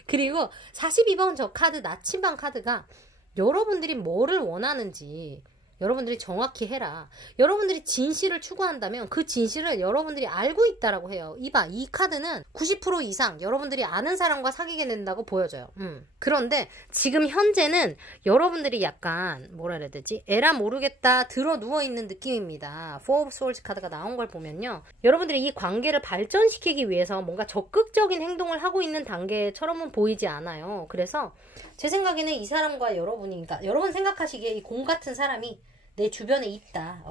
그리고 42번 저 카드, 나침반 카드가 여러분들이 뭐를 원하는지 여러분들이 정확히 해라. 여러분들이 진실을 추구한다면 그 진실을 여러분들이 알고 있다라고 해요. 이봐, 이 카드는 90% 이상 여러분들이 아는 사람과 사귀게 된다고 보여져요. 그런데 지금 현재는 여러분들이 약간 뭐라 그래야 되지? 에라 모르겠다 들어 누워있는 느낌입니다. Four of Swords 카드가 나온 걸 보면요. 여러분들이 이 관계를 발전시키기 위해서 뭔가 적극적인 행동을 하고 있는 단계처럼은 보이지 않아요. 그래서 제 생각에는 이 사람과 여러분이, 그러니까 여러분 생각하시기에 이 공 같은 사람이 내 주변에 있다.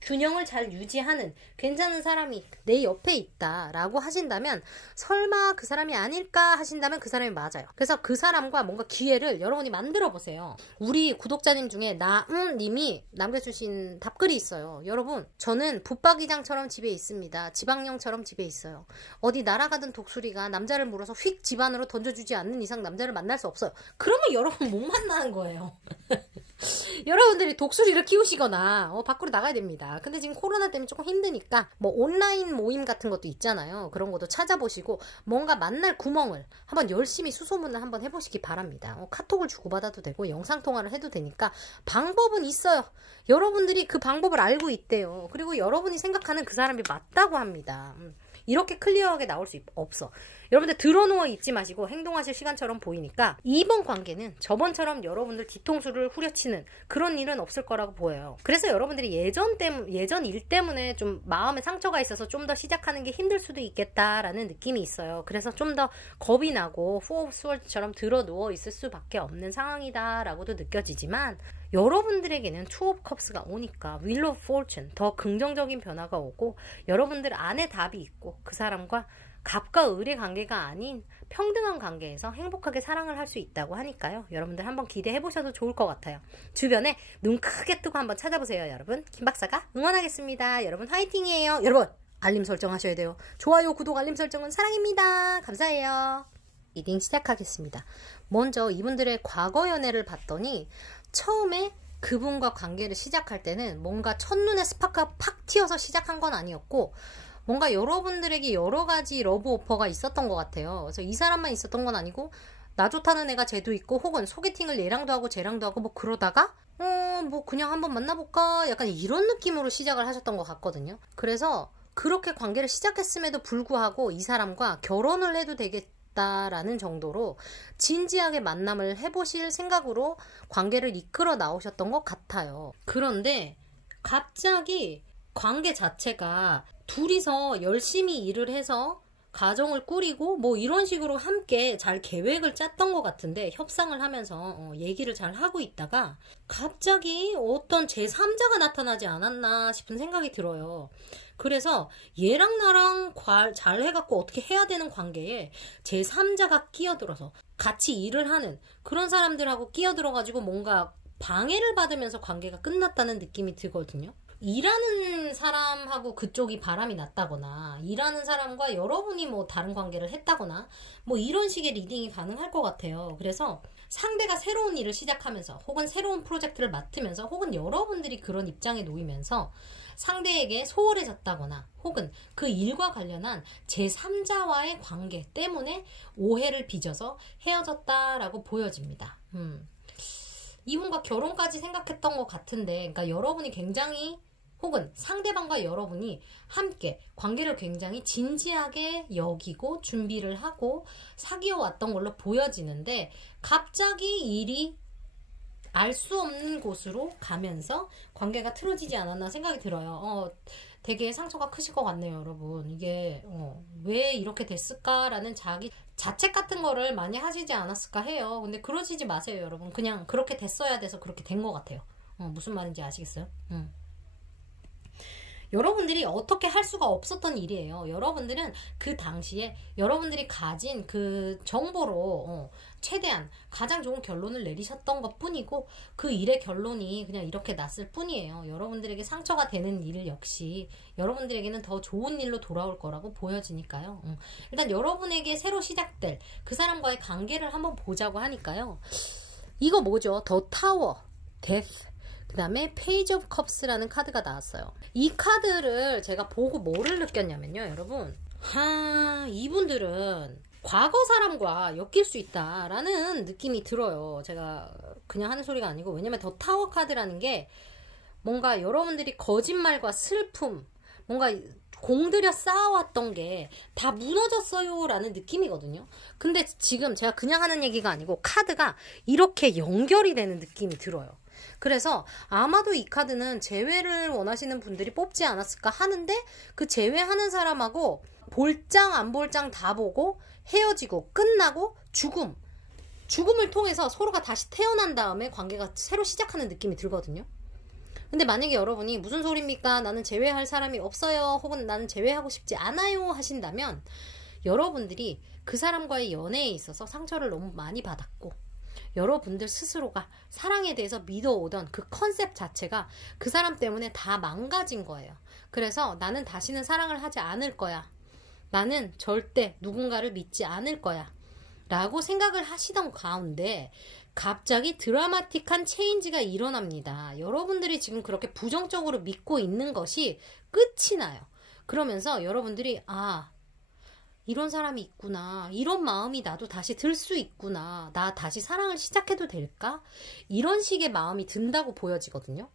균형을 잘 유지하는 괜찮은 사람이 내 옆에 있다 라고 하신다면, 설마 그 사람이 아닐까 하신다면 그 사람이 맞아요. 그래서 그 사람과 뭔가 기회를 여러분이 만들어 보세요. 우리 구독자님 중에 나은님이 남겨주신 답글이 있어요. 여러분, 저는 붙박이장처럼 집에 있습니다. 지방령처럼 집에 있어요. 어디 날아가던 독수리가 남자를 물어서 휙 집 안으로 던져주지 않는 이상 남자를 만날 수 없어요. 그러면 여러분 못 만나는 거예요. 여러분들이 독수리를 키우시거나 밖으로 나가야 됩니다. 근데 지금 코로나 때문에 조금 힘드니까 뭐 온라인 모임 같은 것도 있잖아요. 그런 것도 찾아보시고 뭔가 만날 구멍을 한번 열심히 수소문을 한번 해보시기 바랍니다. 카톡을 주고받아도 되고 영상통화를 해도 되니까 방법은 있어요. 여러분들이 그 방법을 알고 있대요. 그리고 여러분이 생각하는 그 사람이 맞다고 합니다. 이렇게 클리어하게 나올 수 없어. 여러분들 드러누워 있지 마시고 행동하실 시간처럼 보이니까 이번 관계는 저번처럼 여러분들 뒤통수를 후려치는 그런 일은 없을 거라고 보여요. 그래서 여러분들이 예전 일 때문에 좀 마음에 상처가 있어서 좀 더 시작하는 게 힘들 수도 있겠다라는 느낌이 있어요. 그래서 좀 더 겁이 나고 Four of Swords처럼 드러누워 있을 수밖에 없는 상황이다라고도 느껴지지만, 여러분들에게는 Two of Cups가 오니까 Wheel of Fortune, 더 긍정적인 변화가 오고 여러분들 안에 답이 있고 그 사람과 갑과 을의 관계가 아닌 평등한 관계에서 행복하게 사랑을 할 수 있다고 하니까요. 여러분들 한번 기대해 보셔도 좋을 것 같아요. 주변에 눈 크게 뜨고 한번 찾아보세요. 여러분, 김박사가 응원하겠습니다. 여러분 화이팅이에요. 여러분 알림 설정하셔야 돼요. 좋아요, 구독, 알림 설정은 사랑입니다. 감사해요. 리딩 시작하겠습니다. 먼저 이분들의 과거 연애를 봤더니 처음에 그분과 관계를 시작할 때는 뭔가 첫눈에 스파크가 팍 튀어서 시작한 건 아니었고, 뭔가 여러분들에게 여러 가지 러브 오퍼가 있었던 것 같아요. 그래서 이 사람만 있었던 건 아니고 나 좋다는 애가 쟤도 있고, 혹은 소개팅을 얘랑도 하고 쟤랑도 하고 뭐 그러다가 뭐 그냥 한번 만나볼까 약간 이런 느낌으로 시작을 하셨던 것 같거든요. 그래서 그렇게 관계를 시작했음에도 불구하고 이 사람과 결혼을 해도 되겠다라는 정도로 진지하게 만남을 해보실 생각으로 관계를 이끌어 나오셨던 것 같아요. 그런데 갑자기 관계 자체가 둘이서 열심히 일을 해서 가정을 꾸리고 뭐 이런 식으로 함께 잘 계획을 짰던 것 같은데, 협상을 하면서 얘기를 잘 하고 있다가 갑자기 어떤 제3자가 나타나지 않았나 싶은 생각이 들어요. 그래서 얘랑 나랑 잘 해갖고 어떻게 해야 되는 관계에 제3자가 끼어들어서 같이 일을 하는 그런 사람들하고 끼어들어가지고 뭔가 방해를 받으면서 관계가 끝났다는 느낌이 들거든요. 일하는 사람하고 그쪽이 바람이 났다거나, 일하는 사람과 여러분이 뭐 다른 관계를 했다거나 뭐 이런 식의 리딩이 가능할 것 같아요. 그래서 상대가 새로운 일을 시작하면서, 혹은 새로운 프로젝트를 맡으면서, 혹은 여러분들이 그런 입장에 놓이면서 상대에게 소홀해졌다거나, 혹은 그 일과 관련한 제3자와의 관계 때문에 오해를 빚어서 헤어졌다라고 보여집니다. 이분과 결혼까지 생각했던 것 같은데, 그러니까 여러분이 굉장히, 혹은 상대방과 여러분이 함께 관계를 굉장히 진지하게 여기고 준비를 하고 사귀어 왔던 걸로 보여지는데, 갑자기 일이 알 수 없는 곳으로 가면서 관계가 틀어지지 않았나 생각이 들어요. 되게 상처가 크실 것 같네요, 여러분. 이게 왜 이렇게 됐을까라는 자기 자책 같은 거를 많이 하시지 않았을까 해요. 근데 그러시지 마세요, 여러분. 그냥 그렇게 됐어야 돼서 그렇게 된 것 같아요. 무슨 말인지 아시겠어요? 여러분들이 어떻게 할 수가 없었던 일이에요. 여러분들은 그 당시에 여러분들이 가진 그 정보로 최대한 가장 좋은 결론을 내리셨던 것 뿐이고, 그 일의 결론이 그냥 이렇게 났을 뿐이에요. 여러분들에게 상처가 되는 일 역시 여러분들에게는 더 좋은 일로 돌아올 거라고 보여지니까요. 일단 여러분에게 새로 시작될 그 사람과의 관계를 한번 보자고 하니까요. 이거 뭐죠? 더 타워, 데스, 그 다음에 페이지 오브 컵스라는 카드가 나왔어요. 이 카드를 제가 보고 뭐를 느꼈냐면요, 여러분. 이분들은 과거 사람과 엮일 수 있다라는 느낌이 들어요. 제가 그냥 하는 소리가 아니고, 왜냐면 더 타워 카드라는 게 뭔가 여러분들이 거짓말과 슬픔, 뭔가 공들여 쌓아왔던 게 다 무너졌어요 라는 느낌이거든요. 근데 지금 제가 그냥 하는 얘기가 아니고 카드가 이렇게 연결이 되는 느낌이 들어요. 그래서 아마도 이 카드는 재회를 원하시는 분들이 뽑지 않았을까 하는데, 그 재회하는 사람하고 볼장 안 볼장 다 보고 헤어지고 끝나고 죽음을 통해서 서로가 다시 태어난 다음에 관계가 새로 시작하는 느낌이 들거든요. 근데 만약에 여러분이 무슨 소리입니까? 나는 재회할 사람이 없어요. 혹은 나는 재회하고 싶지 않아요. 하신다면 여러분들이 그 사람과의 연애에 있어서 상처를 너무 많이 받았고, 여러분들 스스로가 사랑에 대해서 믿어오던 그 컨셉 자체가 그 사람 때문에 다 망가진 거예요. 그래서 나는 다시는 사랑을 하지 않을 거야. 나는 절대 누군가를 믿지 않을 거야. 라고 생각을 하시던 가운데 갑자기 드라마틱한 체인지가 일어납니다. 여러분들이 지금 그렇게 부정적으로 믿고 있는 것이 끝이 나요. 그러면서 여러분들이 이런 사람이 있구나. 이런 마음이 나도 다시 들 수 있구나. 나 다시 사랑을 시작해도 될까? 이런 식의 마음이 든다고 보여지거든요.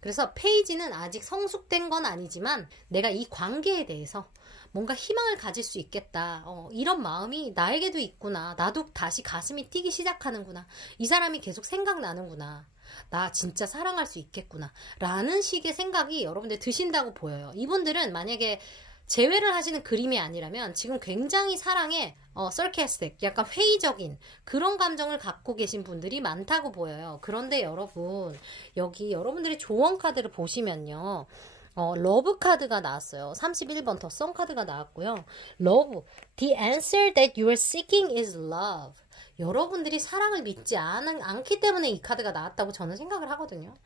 그래서 페이지는 아직 성숙된 건 아니지만 내가 이 관계에 대해서 뭔가 희망을 가질 수 있겠다. 이런 마음이 나에게도 있구나. 나도 다시 가슴이 뛰기 시작하는구나. 이 사람이 계속 생각나는구나. 나 진짜 사랑할 수 있겠구나. 라는 식의 생각이 여러분들 드신다고 보여요. 이분들은 만약에 재회를 하시는 그림이 아니라면 지금 굉장히 사랑에 sarcastic, 약간 회의적인 그런 감정을 갖고 계신 분들이 많다고 보여요. 그런데 여러분, 여기 여러분들이 조언 카드를 보시면요. 러브 카드가 나왔어요. 31번 더 선 카드가 나왔고요. 러브, the answer that you are seeking is love. 여러분들이 사랑을 믿지 않기 때문에 이 카드가 나왔다고 저는 생각을 하거든요.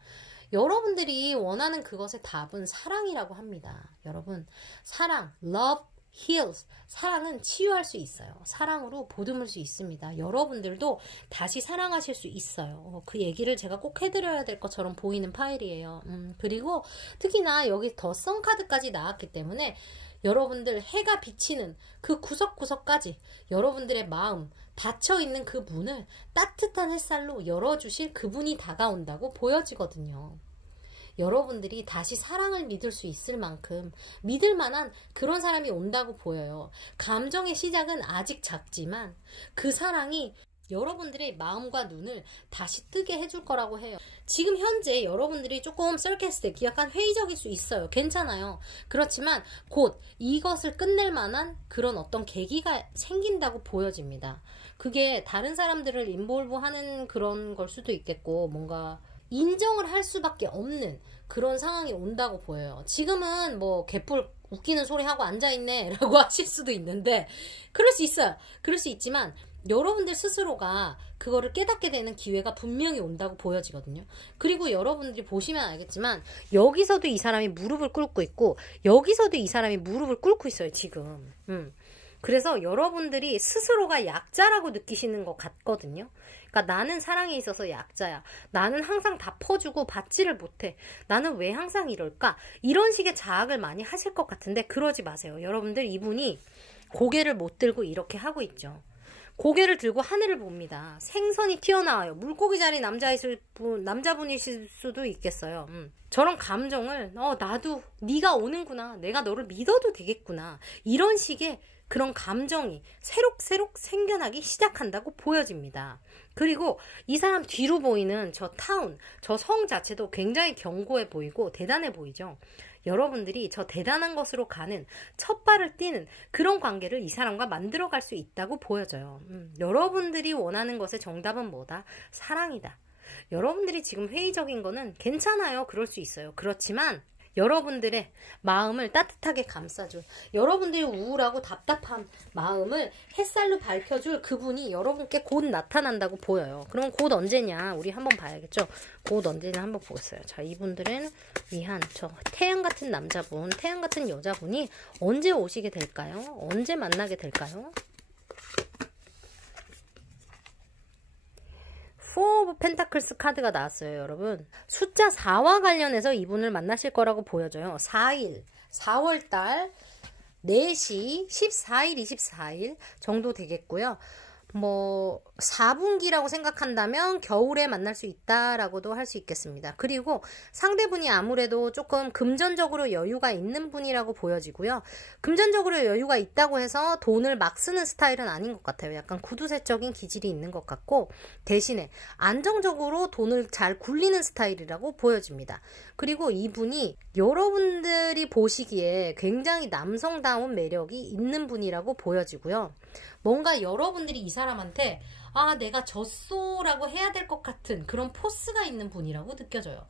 여러분들이 원하는 그것의 답은 사랑이라고 합니다. 여러분, 사랑, love heals. 사랑은 치유할 수 있어요. 사랑으로 보듬을 수 있습니다. 여러분들도 다시 사랑하실 수 있어요. 그 얘기를 제가 꼭 해드려야 될 것처럼 보이는 파일이에요. 그리고 특히나 여기 더 선 카드까지 나왔기 때문에 여러분들 해가 비치는 그 구석구석까지 여러분들의 마음, 닫혀있는 그 문을 따뜻한 햇살로 열어주실 그분이 다가온다고 보여지거든요. 여러분들이 다시 사랑을 믿을 수 있을 만큼 믿을 만한 그런 사람이 온다고 보여요. 감정의 시작은 아직 작지만 그 사랑이 여러분들의 마음과 눈을 다시 뜨게 해줄 거라고 해요. 지금 현재 여러분들이 조금 sarcastic, 약간 회의적일 수 있어요. 괜찮아요. 그렇지만 곧 이것을 끝낼 만한 그런 어떤 계기가 생긴다고 보여집니다. 그게 다른 사람들을 인볼브하는 그런 걸 수도 있겠고, 뭔가 인정을 할 수밖에 없는 그런 상황이 온다고 보여요. 지금은 뭐 개뿔 웃기는 소리 하고 앉아있네 라고 하실 수도 있는데, 그럴 수 있어요. 그럴 수 있지만 여러분들 스스로가 그거를 깨닫게 되는 기회가 분명히 온다고 보여지거든요. 그리고 여러분들이 보시면 알겠지만 여기서도 이 사람이 무릎을 꿇고 있고 여기서도 이 사람이 무릎을 꿇고 있어요, 지금. 그래서 여러분들이 스스로가 약자라고 느끼시는 것 같거든요. 그러니까 나는 사랑에 있어서 약자야. 나는 항상 다 퍼주고 받지를 못해. 나는 왜 항상 이럴까? 이런 식의 자학을 많이 하실 것 같은데 그러지 마세요. 여러분들, 이분이 고개를 못 들고 이렇게 하고 있죠. 고개를 들고 하늘을 봅니다. 생선이 튀어나와요. 물고기 자리 남자분이실 수도 있겠어요. 저런 감정을 나도 네가 오는구나. 내가 너를 믿어도 되겠구나. 이런 식의 그런 감정이 새록새록 생겨나기 시작한다고 보여집니다. 그리고 이 사람 뒤로 보이는 저 타운, 저 성 자체도 굉장히 견고해 보이고 대단해 보이죠. 여러분들이 저 대단한 것으로 가는 첫 발을 띄는 그런 관계를 이 사람과 만들어갈 수 있다고 보여져요. 여러분들이 원하는 것의 정답은 뭐다? 사랑이다. 여러분들이 지금 회의적인 거는 괜찮아요. 그럴 수 있어요. 그렇지만 여러분들의 마음을 따뜻하게 감싸줄, 여러분들이 우울하고 답답한 마음을 햇살로 밝혀줄 그분이 여러분께 곧 나타난다고 보여요. 그럼 곧 언제냐? 우리 한번 봐야겠죠? 곧 언제냐 한번 보겠어요. 자, 이분들은 위한 저 태양 같은 남자분, 태양 같은 여자분이 언제 오시게 될까요? 언제 만나게 될까요?4 오브 펜타클스 카드가 나왔어요, 여러분. 숫자 4와 관련해서 이분을 만나실 거라고 보여져요. 4일, 4월달 4시 14일, 24일 정도 되겠고요. 뭐 4분기라고 생각한다면 겨울에 만날 수 있다라고도 할 수 있겠습니다. 그리고 상대분이 아무래도 조금 금전적으로 여유가 있는 분이라고 보여지고요. 금전적으로 여유가 있다고 해서 돈을 막 쓰는 스타일은 아닌 것 같아요. 약간 구두쇠적인 기질이 있는 것 같고, 대신에 안정적으로 돈을 잘 굴리는 스타일이라고 보여집니다. 그리고 이분이 여러분들이 보시기에 굉장히 남성다운 매력이 있는 분이라고 보여지고요. 뭔가 여러분들이 이 사람한테 아 내가 졌소라고 해야 될 것 같은 그런 포스가 있는 분이라고 느껴져요.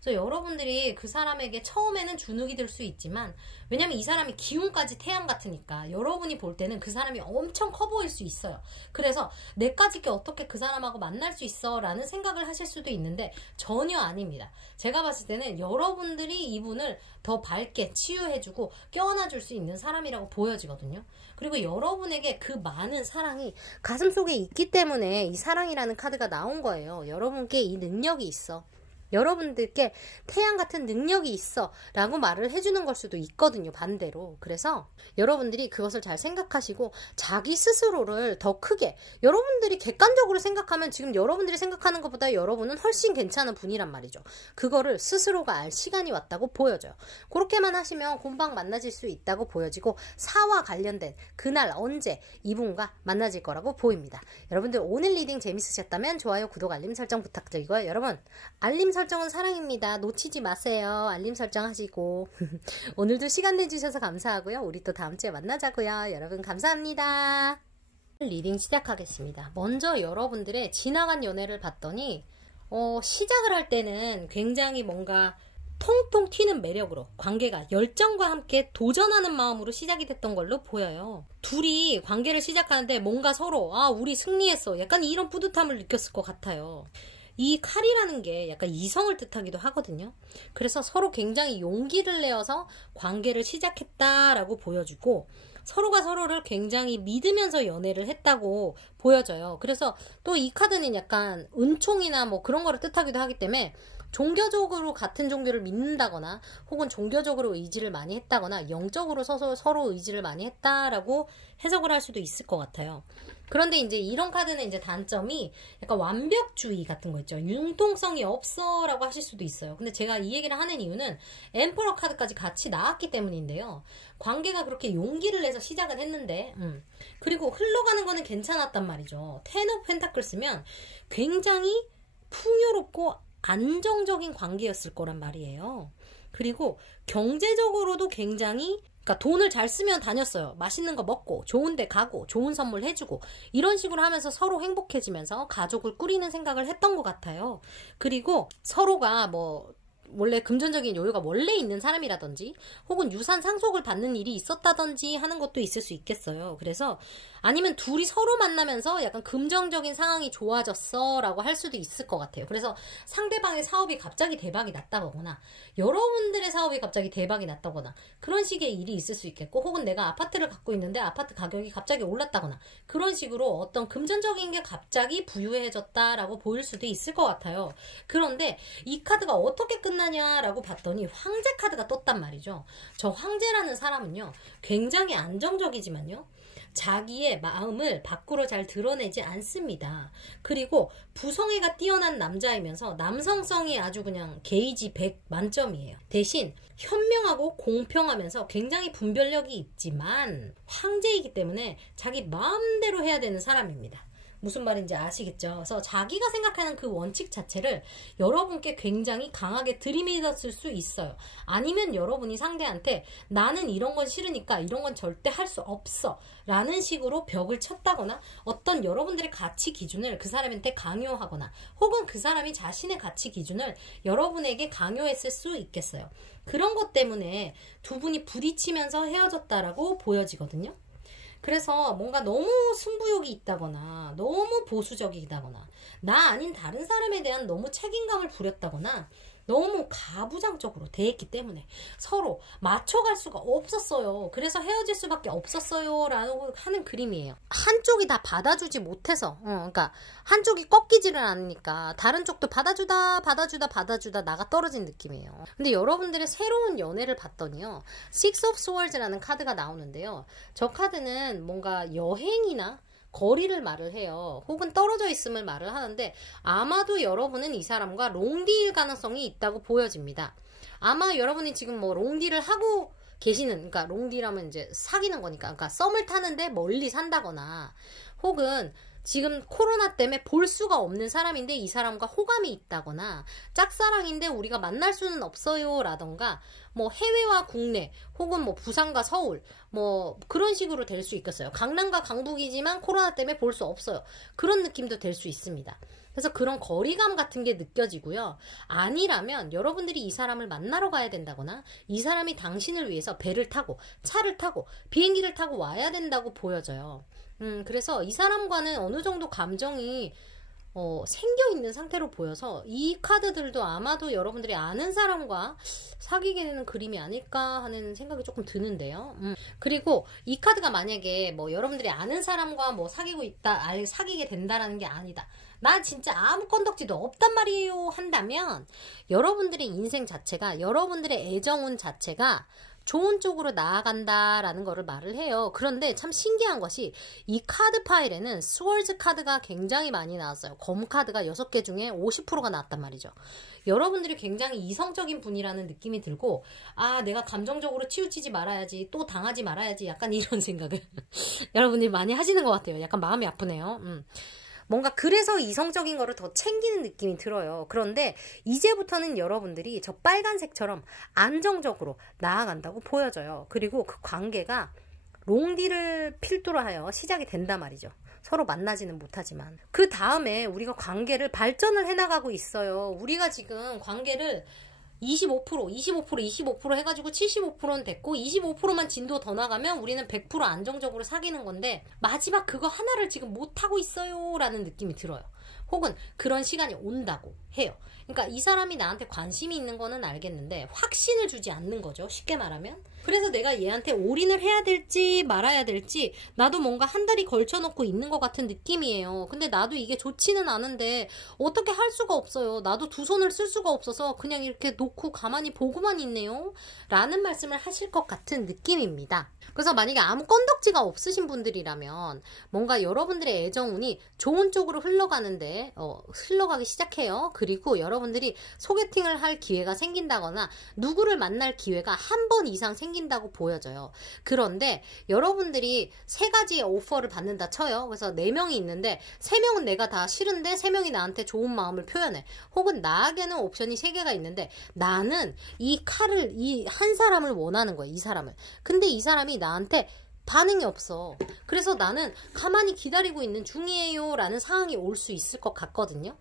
그래서 여러분들이 그 사람에게 처음에는 주눅이 들 수 있지만, 왜냐면 이 사람이 기운까지 태양 같으니까 여러분이 볼 때는 그 사람이 엄청 커 보일 수 있어요. 그래서 내까지 게 어떻게 그 사람하고 만날 수 있어 라는 생각을 하실 수도 있는데 전혀 아닙니다. 제가 봤을 때는 여러분들이 이분을 더 밝게 치유해주고 껴안아줄 수 있는 사람이라고 보여지거든요. 그리고 여러분에게 그 많은 사랑이 가슴속에 있기 때문에 이 사랑이라는 카드가 나온 거예요. 여러분께 이 능력이 있어, 여러분들께 태양 같은 능력이 있어 라고 말을 해주는 걸 수도 있거든요, 반대로. 그래서 여러분들이 그것을 잘 생각하시고 자기 스스로를 더 크게, 여러분들이 객관적으로 생각하면 지금 여러분들이 생각하는 것보다 여러분은 훨씬 괜찮은 분이란 말이죠. 그거를 스스로가 알 시간이 왔다고 보여져요. 그렇게만 하시면 금방 만나질 수 있다고 보여지고, 사와 관련된 그날 언제 이분과 만나질 거라고 보입니다. 여러분들 오늘 리딩 재밌으셨다면 좋아요, 구독, 알림 설정 부탁드리고요. 여러분 알림 설정은 사랑입니다. 놓치지 마세요. 알림 설정 하시고 오늘도 시간 내주셔서 감사하고요. 우리 또 다음 주에 만나자고요. 여러분 감사합니다. 리딩 시작하겠습니다. 먼저 여러분들의 지나간 연애를 봤더니 시작을 할 때는 굉장히 뭔가 통통 튀는 매력으로, 관계가 열정과 함께 도전하는 마음으로 시작이 됐던 걸로 보여요. 둘이 관계를 시작하는데 뭔가 서로 아 우리 승리했어 약간 이런 뿌듯함을 느꼈을 것 같아요. 이 칼이라는 게 약간 이성을 뜻하기도 하거든요. 그래서 서로 굉장히 용기를 내어서 관계를 시작했다라고 보여주고, 서로가 서로를 굉장히 믿으면서 연애를 했다고 보여져요. 그래서 또 이 카드는 약간 은총이나 뭐 그런 거를 뜻하기도 하기 때문에 종교적으로 같은 종교를 믿는다거나 혹은 종교적으로 의지를 많이 했다거나 영적으로 서로 의지를 많이 했다라고 해석을 할 수도 있을 것 같아요. 그런데 이제 이런 카드는 이제 단점이 약간 완벽주의 같은 거 있죠. 융통성이 없어 라고 하실 수도 있어요. 근데 제가 이 얘기를 하는 이유는 엠퍼러 카드까지 같이 나왔기 때문인데요. 관계가 그렇게 용기를 내서 시작을 했는데 그리고 흘러가는 거는 괜찮았단 말이죠. 텐 오브 펜타클스면 굉장히 풍요롭고 안정적인 관계였을 거란 말이에요. 그리고 경제적으로도 굉장히, 그러니까 돈을 잘 쓰면 다녔어요. 맛있는 거 먹고 좋은 데 가고 좋은 선물 해주고 이런 식으로 하면서 서로 행복해지면서 가족을 꾸리는 생각을 했던 것 같아요. 그리고 서로가 뭐 원래 금전적인 여유가 원래 있는 사람이라든지 혹은 유산 상속을 받는 일이 있었다든지 하는 것도 있을 수 있겠어요. 그래서 아니면 둘이 서로 만나면서 약간 금전적인 상황이 좋아졌어 라고 할 수도 있을 것 같아요. 그래서 상대방의 사업이 갑자기 대박이 났다거나 여러분들의 사업이 갑자기 대박이 났다거나 그런 식의 일이 있을 수 있겠고, 혹은 내가 아파트를 갖고 있는데 아파트 가격이 갑자기 올랐다거나 그런 식으로 어떤 금전적인 게 갑자기 부유해졌다라고 보일 수도 있을 것 같아요. 그런데 이 카드가 어떻게 끝나냐라고 봤더니 황제 카드가 떴단 말이죠. 저 황제라는 사람은요 굉장히 안정적이지만요 자기의 마음을 밖으로 잘 드러내지 않습니다. 그리고 부성애가 뛰어난 남자이면서 남성성이 아주 그냥 게이지 100 만점이에요. 대신 현명하고 공평하면서 굉장히 분별력이 있지만 황제이기 때문에 자기 마음대로 해야 되는 사람입니다. 무슨 말인지 아시겠죠? 그래서 자기가 생각하는 그 원칙 자체를 여러분께 굉장히 강하게 들이밀었을 수 있어요. 아니면 여러분이 상대한테 나는 이런 건 싫으니까 이런 건 절대 할 수 없어 라는 식으로 벽을 쳤다거나 어떤 여러분들의 가치 기준을 그 사람한테 강요하거나 혹은 그 사람이 자신의 가치 기준을 여러분에게 강요했을 수 있겠어요. 그런 것 때문에 두 분이 부딪히면서 헤어졌다라고 보여지거든요. 그래서 뭔가 너무 승부욕이 있다거나 너무 보수적이다거나 나 아닌 다른 사람에 대한 너무 책임감을 부렸다거나 너무 가부장적으로 대했기 때문에 서로 맞춰갈 수가 없었어요. 그래서 헤어질 수밖에 없었어요 라고 하는 그림이에요. 한쪽이 다 받아주지 못해서 그러니까 한쪽이 꺾이지를 않으니까 다른 쪽도 받아주다 나가 떨어진 느낌이에요. 근데 여러분들의 새로운 연애를 봤더니요 Six of Swords라는 카드가 나오는데요. 저 카드는 뭔가 여행이나 거리를 말을 해요. 혹은 떨어져 있음을 말을 하는데 아마도 여러분은 이 사람과 롱디일 가능성이 있다고 보여집니다. 아마 여러분이 지금 뭐 롱디를 하고 계시는, 그러니까 롱디라면 이제 사귀는 거니까, 그러니까 썸을 타는데 멀리 산다거나, 혹은 지금 코로나 때문에 볼 수가 없는 사람인데 이 사람과 호감이 있다거나, 짝사랑인데 우리가 만날 수는 없어요 라던가, 뭐 해외와 국내, 혹은 뭐 부산과 서울, 뭐 그런 식으로 될 수 있겠어요. 강남과 강북이지만 코로나 때문에 볼 수 없어요. 그런 느낌도 될 수 있습니다. 그래서 그런 거리감 같은 게 느껴지고요. 아니라면 여러분들이 이 사람을 만나러 가야 된다거나, 이 사람이 당신을 위해서 배를 타고 차를 타고 비행기를 타고 와야 된다고 보여져요. 그래서 이 사람과는 어느 정도 감정이 생겨 있는 상태로 보여서 이 카드들도 아마도 여러분들이 아는 사람과 사귀게 되는 그림이 아닐까 하는 생각이 조금 드는데요. 그리고 이 카드가 만약에 뭐 여러분들이 아는 사람과 뭐 사귀고 있다, 사귀게 된다라는 게 아니다, 나 진짜 아무 건덕지도 없단 말이에요 한다면, 여러분들의 인생 자체가, 여러분들의 애정운 자체가 좋은 쪽으로 나아간다라는 거를 말을 해요. 그런데 참 신기한 것이 이 카드 파일에는 스월즈 카드가 굉장히 많이 나왔어요. 검 카드가 6개 중에 50%가 나왔단 말이죠. 여러분들이 굉장히 이성적인 분이라는 느낌이 들고, 아, 내가 감정적으로 치우치지 말아야지, 또 당하지 말아야지, 약간 이런 생각을 여러분들이 많이 하시는 것 같아요. 약간 마음이 아프네요. 뭔가 그래서 이성적인 거를 더 챙기는 느낌이 들어요. 그런데 이제부터는 여러분들이 저 빨간색처럼 안정적으로 나아간다고 보여져요. 그리고 그 관계가 롱디를 필두로 하여 시작이 된단 말이죠. 서로 만나지는 못하지만 그 다음에 우리가 관계를 발전을 해나가고 있어요. 우리가 지금 관계를 25% 해가지고 75%는 됐고, 25%만 진도 더 나가면 우리는 100% 안정적으로 사귀는 건데, 마지막 그거 하나를 지금 못하고 있어요 라는 느낌이 들어요. 혹은 그런 시간이 온다고 해요. 그러니까 이 사람이 나한테 관심이 있는 거는 알겠는데 확신을 주지 않는 거죠, 쉽게 말하면. 그래서 내가 얘한테 올인을 해야 될지 말아야 될지 나도 뭔가 한 달이 걸쳐놓고 있는 것 같은 느낌이에요. 근데 나도 이게 좋지는 않은데 어떻게 할 수가 없어요. 나도 두 손을 쓸 수가 없어서 그냥 이렇게 놓고 가만히 보고만 있네요 라는 말씀을 하실 것 같은 느낌입니다. 그래서 만약에 아무 건덕지가 없으신 분들이라면 뭔가 여러분들의 애정운이 좋은 쪽으로 흘러가는데 흘러가기 시작해요. 그리고 여러분들이 소개팅을 할 기회가 생긴다거나 누구를 만날 기회가 한 번 이상 생긴다고 보여져요. 그런데 여러분들이 3가지의 오퍼를 받는다 쳐요. 그래서 4명이 있는데 3명은 내가 다 싫은데 3명이 나한테 좋은 마음을 표현해. 혹은 나에게는 옵션이 3개가 있는데 나는 이 한 사람을 원하는 거예요. 이 사람을. 근데 이 사람이 나한테 반응이 없어. 그래서 나는 가만히 기다리고 있는 중이에요 라는 상황이 올 수 있을 것 같거든요.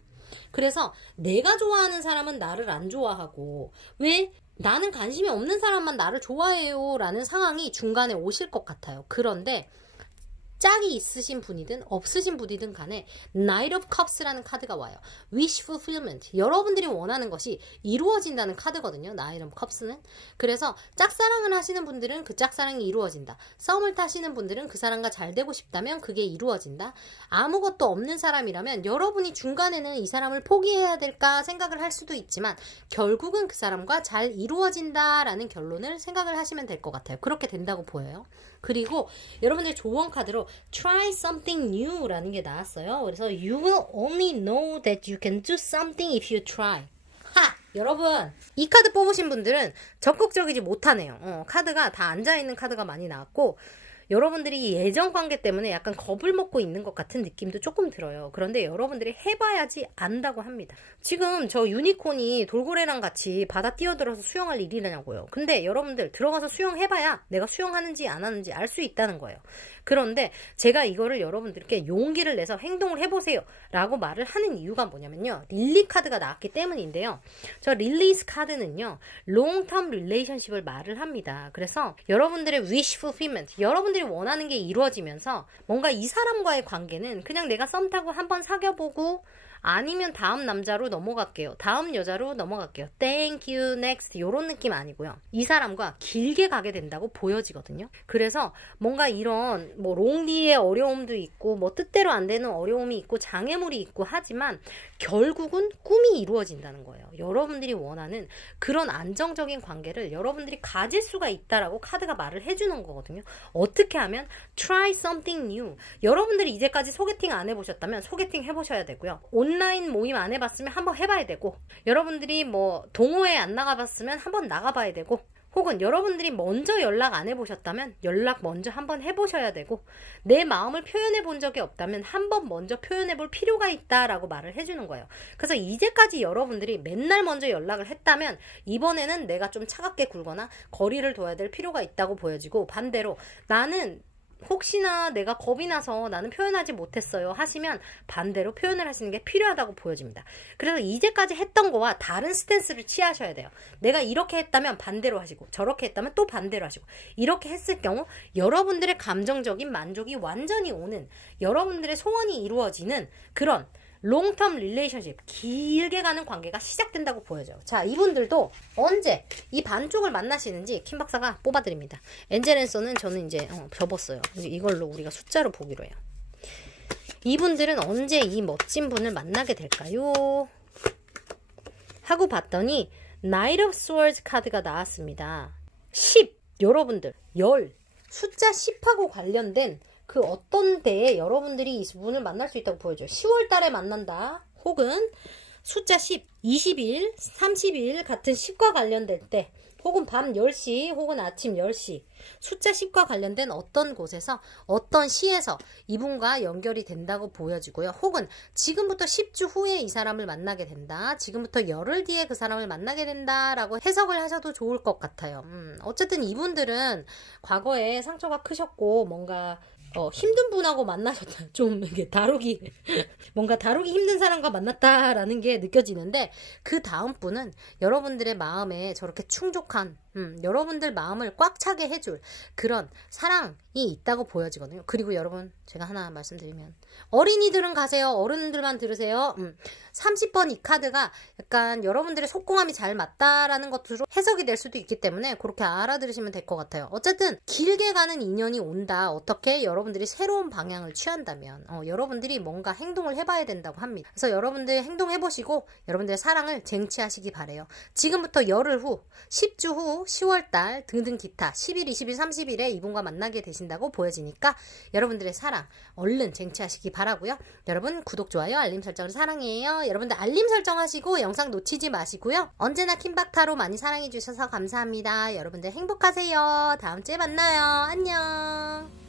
그래서 내가 좋아하는 사람은 나를 안 좋아하고, 왜 나는 관심이 없는 사람만 나를 좋아해요 라는 상황이 중간에 오실 것 같아요. 그런데 짝이 있으신 분이든 없으신 분이든 간에 Knight of Cups라는 카드가 와요. Wish Fulfillment. 여러분들이 원하는 것이 이루어진다는 카드거든요. Knight of Cups는. 그래서 짝사랑을 하시는 분들은 그 짝사랑이 이루어진다. 썸을 타시는 분들은 그 사람과 잘 되고 싶다면 그게 이루어진다. 아무것도 없는 사람이라면 여러분이 중간에는 이 사람을 포기해야 될까 생각을 할 수도 있지만 결국은 그 사람과 잘 이루어진다라는 결론을 생각을 하시면 될 것 같아요. 그렇게 된다고 보여요. 그리고 여러분들 조언 카드로 Try something new 라는 게 나왔어요. 그래서 You will only know that you can do something if you try. 여러분 이 카드 뽑으신 분들은 적극적이지 못하네요. 카드가 다 앉아있는 카드가 많이 나왔고, 여러분들이 예정관계 때문에 약간 겁을 먹고 있는 것 같은 느낌도 조금 들어요. 그런데 여러분들이 해봐야지 안다고 합니다. 지금 저 유니콘이 돌고래랑 같이 바다 뛰어들어서 수영할 일이냐고요. 근데 여러분들 들어가서 수영해봐야 내가 수영하는지 안 하는지 알 수 있다는 거예요. 그런데 제가 이거를 여러분들께 용기를 내서 행동을 해보세요 라고 말을 하는 이유가 뭐냐면요, 릴리 카드가 나왔기 때문인데요. 저 릴리스 카드는요 롱텀 릴레이션십을 말을 합니다. 그래서 여러분들의 wish fulfillment, 여러분들이 원하는 게 이루어지면서 뭔가 이 사람과의 관계는 그냥 내가 썸 타고 한번 사귀어보고 아니면 다음 남자로 넘어갈게요. 다음 여자로 넘어갈게요. Thank you, next 요런 느낌 아니고요. 이 사람과 길게 가게 된다고 보여지거든요. 그래서 뭔가 이런 뭐 롱디의 어려움도 있고 뭐 뜻대로 안 되는 어려움이 있고 장애물이 있고 하지만 결국은 꿈이 이루어진다는 거예요. 여러분들이 원하는 그런 안정적인 관계를 여러분들이 가질 수가 있다라고 카드가 말을 해주는 거거든요. 어떻게 하면 try something new. 여러분들이 이제까지 소개팅 안 해보셨다면 소개팅 해보셔야 되고요. 온라인 모임 안 해봤으면 한번 해봐야 되고, 여러분들이 뭐 동호회 안 나가봤으면 한번 나가봐야 되고, 혹은 여러분들이 먼저 연락 안 해보셨다면 연락 먼저 한번 해보셔야 되고, 내 마음을 표현해 본 적이 없다면 한번 먼저 표현해 볼 필요가 있다라고 말을 해주는 거예요. 그래서 이제까지 여러분들이 맨날 먼저 연락을 했다면 이번에는 내가 좀 차갑게 굴거나 거리를 둬야 될 필요가 있다고 보여지고, 반대로 나는 혹시나 내가 겁이 나서 나는 표현하지 못했어요 하시면 반대로 표현을 하시는 게 필요하다고 보여집니다. 그래서 이제까지 했던 거와 다른 스탠스를 취하셔야 돼요. 내가 이렇게 했다면 반대로 하시고, 저렇게 했다면 또 반대로 하시고, 이렇게 했을 경우 여러분들의 감정적인 만족이 완전히 오는, 여러분들의 소원이 이루어지는 그런 롱텀 릴레이션십, 길게 가는 관계가 시작된다고 보여져요. 자, 이분들도 언제 이 반쪽을 만나시는지 킴 박사가 뽑아드립니다. 엔젤 앤서는 저는 이제 접었어요. 이걸로 우리가 숫자로 보기로 해요. 이분들은 언제 이 멋진 분을 만나게 될까요? 하고 봤더니 Knight of Swords 카드가 나왔습니다. 10, 여러분들 10, 숫자 10하고 관련된 그 어떤 때에 여러분들이 이 분을 만날 수 있다고 보여줘요. 10월 달에 만난다. 혹은 숫자 10, 20일, 30일 같은 10과 관련될 때, 혹은 밤 10시 혹은 아침 10시 숫자 10과 관련된 어떤 곳에서 어떤 시에서 이분과 연결이 된다고 보여지고요. 혹은 지금부터 10주 후에 이 사람을 만나게 된다. 지금부터 열흘 뒤에 그 사람을 만나게 된다라고 해석을 하셔도 좋을 것 같아요. 어쨌든 이분들은 과거에 상처가 크셨고 뭔가 힘든 분하고 만나셨다. 좀 이게 다루기 뭔가 다루기 힘든 사람과 만났다라는 게 느껴지는데, 그 다음 분은 여러분들의 마음에 저렇게 충족한 여러분들 마음을 꽉 차게 해줄 그런 사랑이 있다고 보여지거든요. 그리고 여러분, 제가 하나 말씀드리면, 어린이들은 가세요. 어른들만 들으세요. 30번 이 카드가 약간 여러분들의 속공함이 잘 맞다라는 것으로 해석이 될 수도 있기 때문에 그렇게 알아들으시면 될 것 같아요. 어쨌든 길게 가는 인연이 온다. 어떻게 여러분들이 새로운 방향을 취한다면 여러분들이 뭔가 행동을 해봐야 된다고 합니다. 그래서 여러분들 행동해보시고 여러분들의 사랑을 쟁취하시기 바래요. 지금부터 열흘 후, 10주 후, 10월달 등등 기타 10일, 20일, 30일에 이분과 만나게 되신다고 보여지니까 여러분들의 사랑 얼른 쟁취하시기 바라고요. 여러분 구독, 좋아요, 알림 설정을 사랑해요. 여러분들 알림 설정하시고 영상 놓치지 마시고요. 언제나 킴박타로 많이 사랑해주셔서 감사합니다. 여러분들 행복하세요. 다음 주에 만나요. 안녕.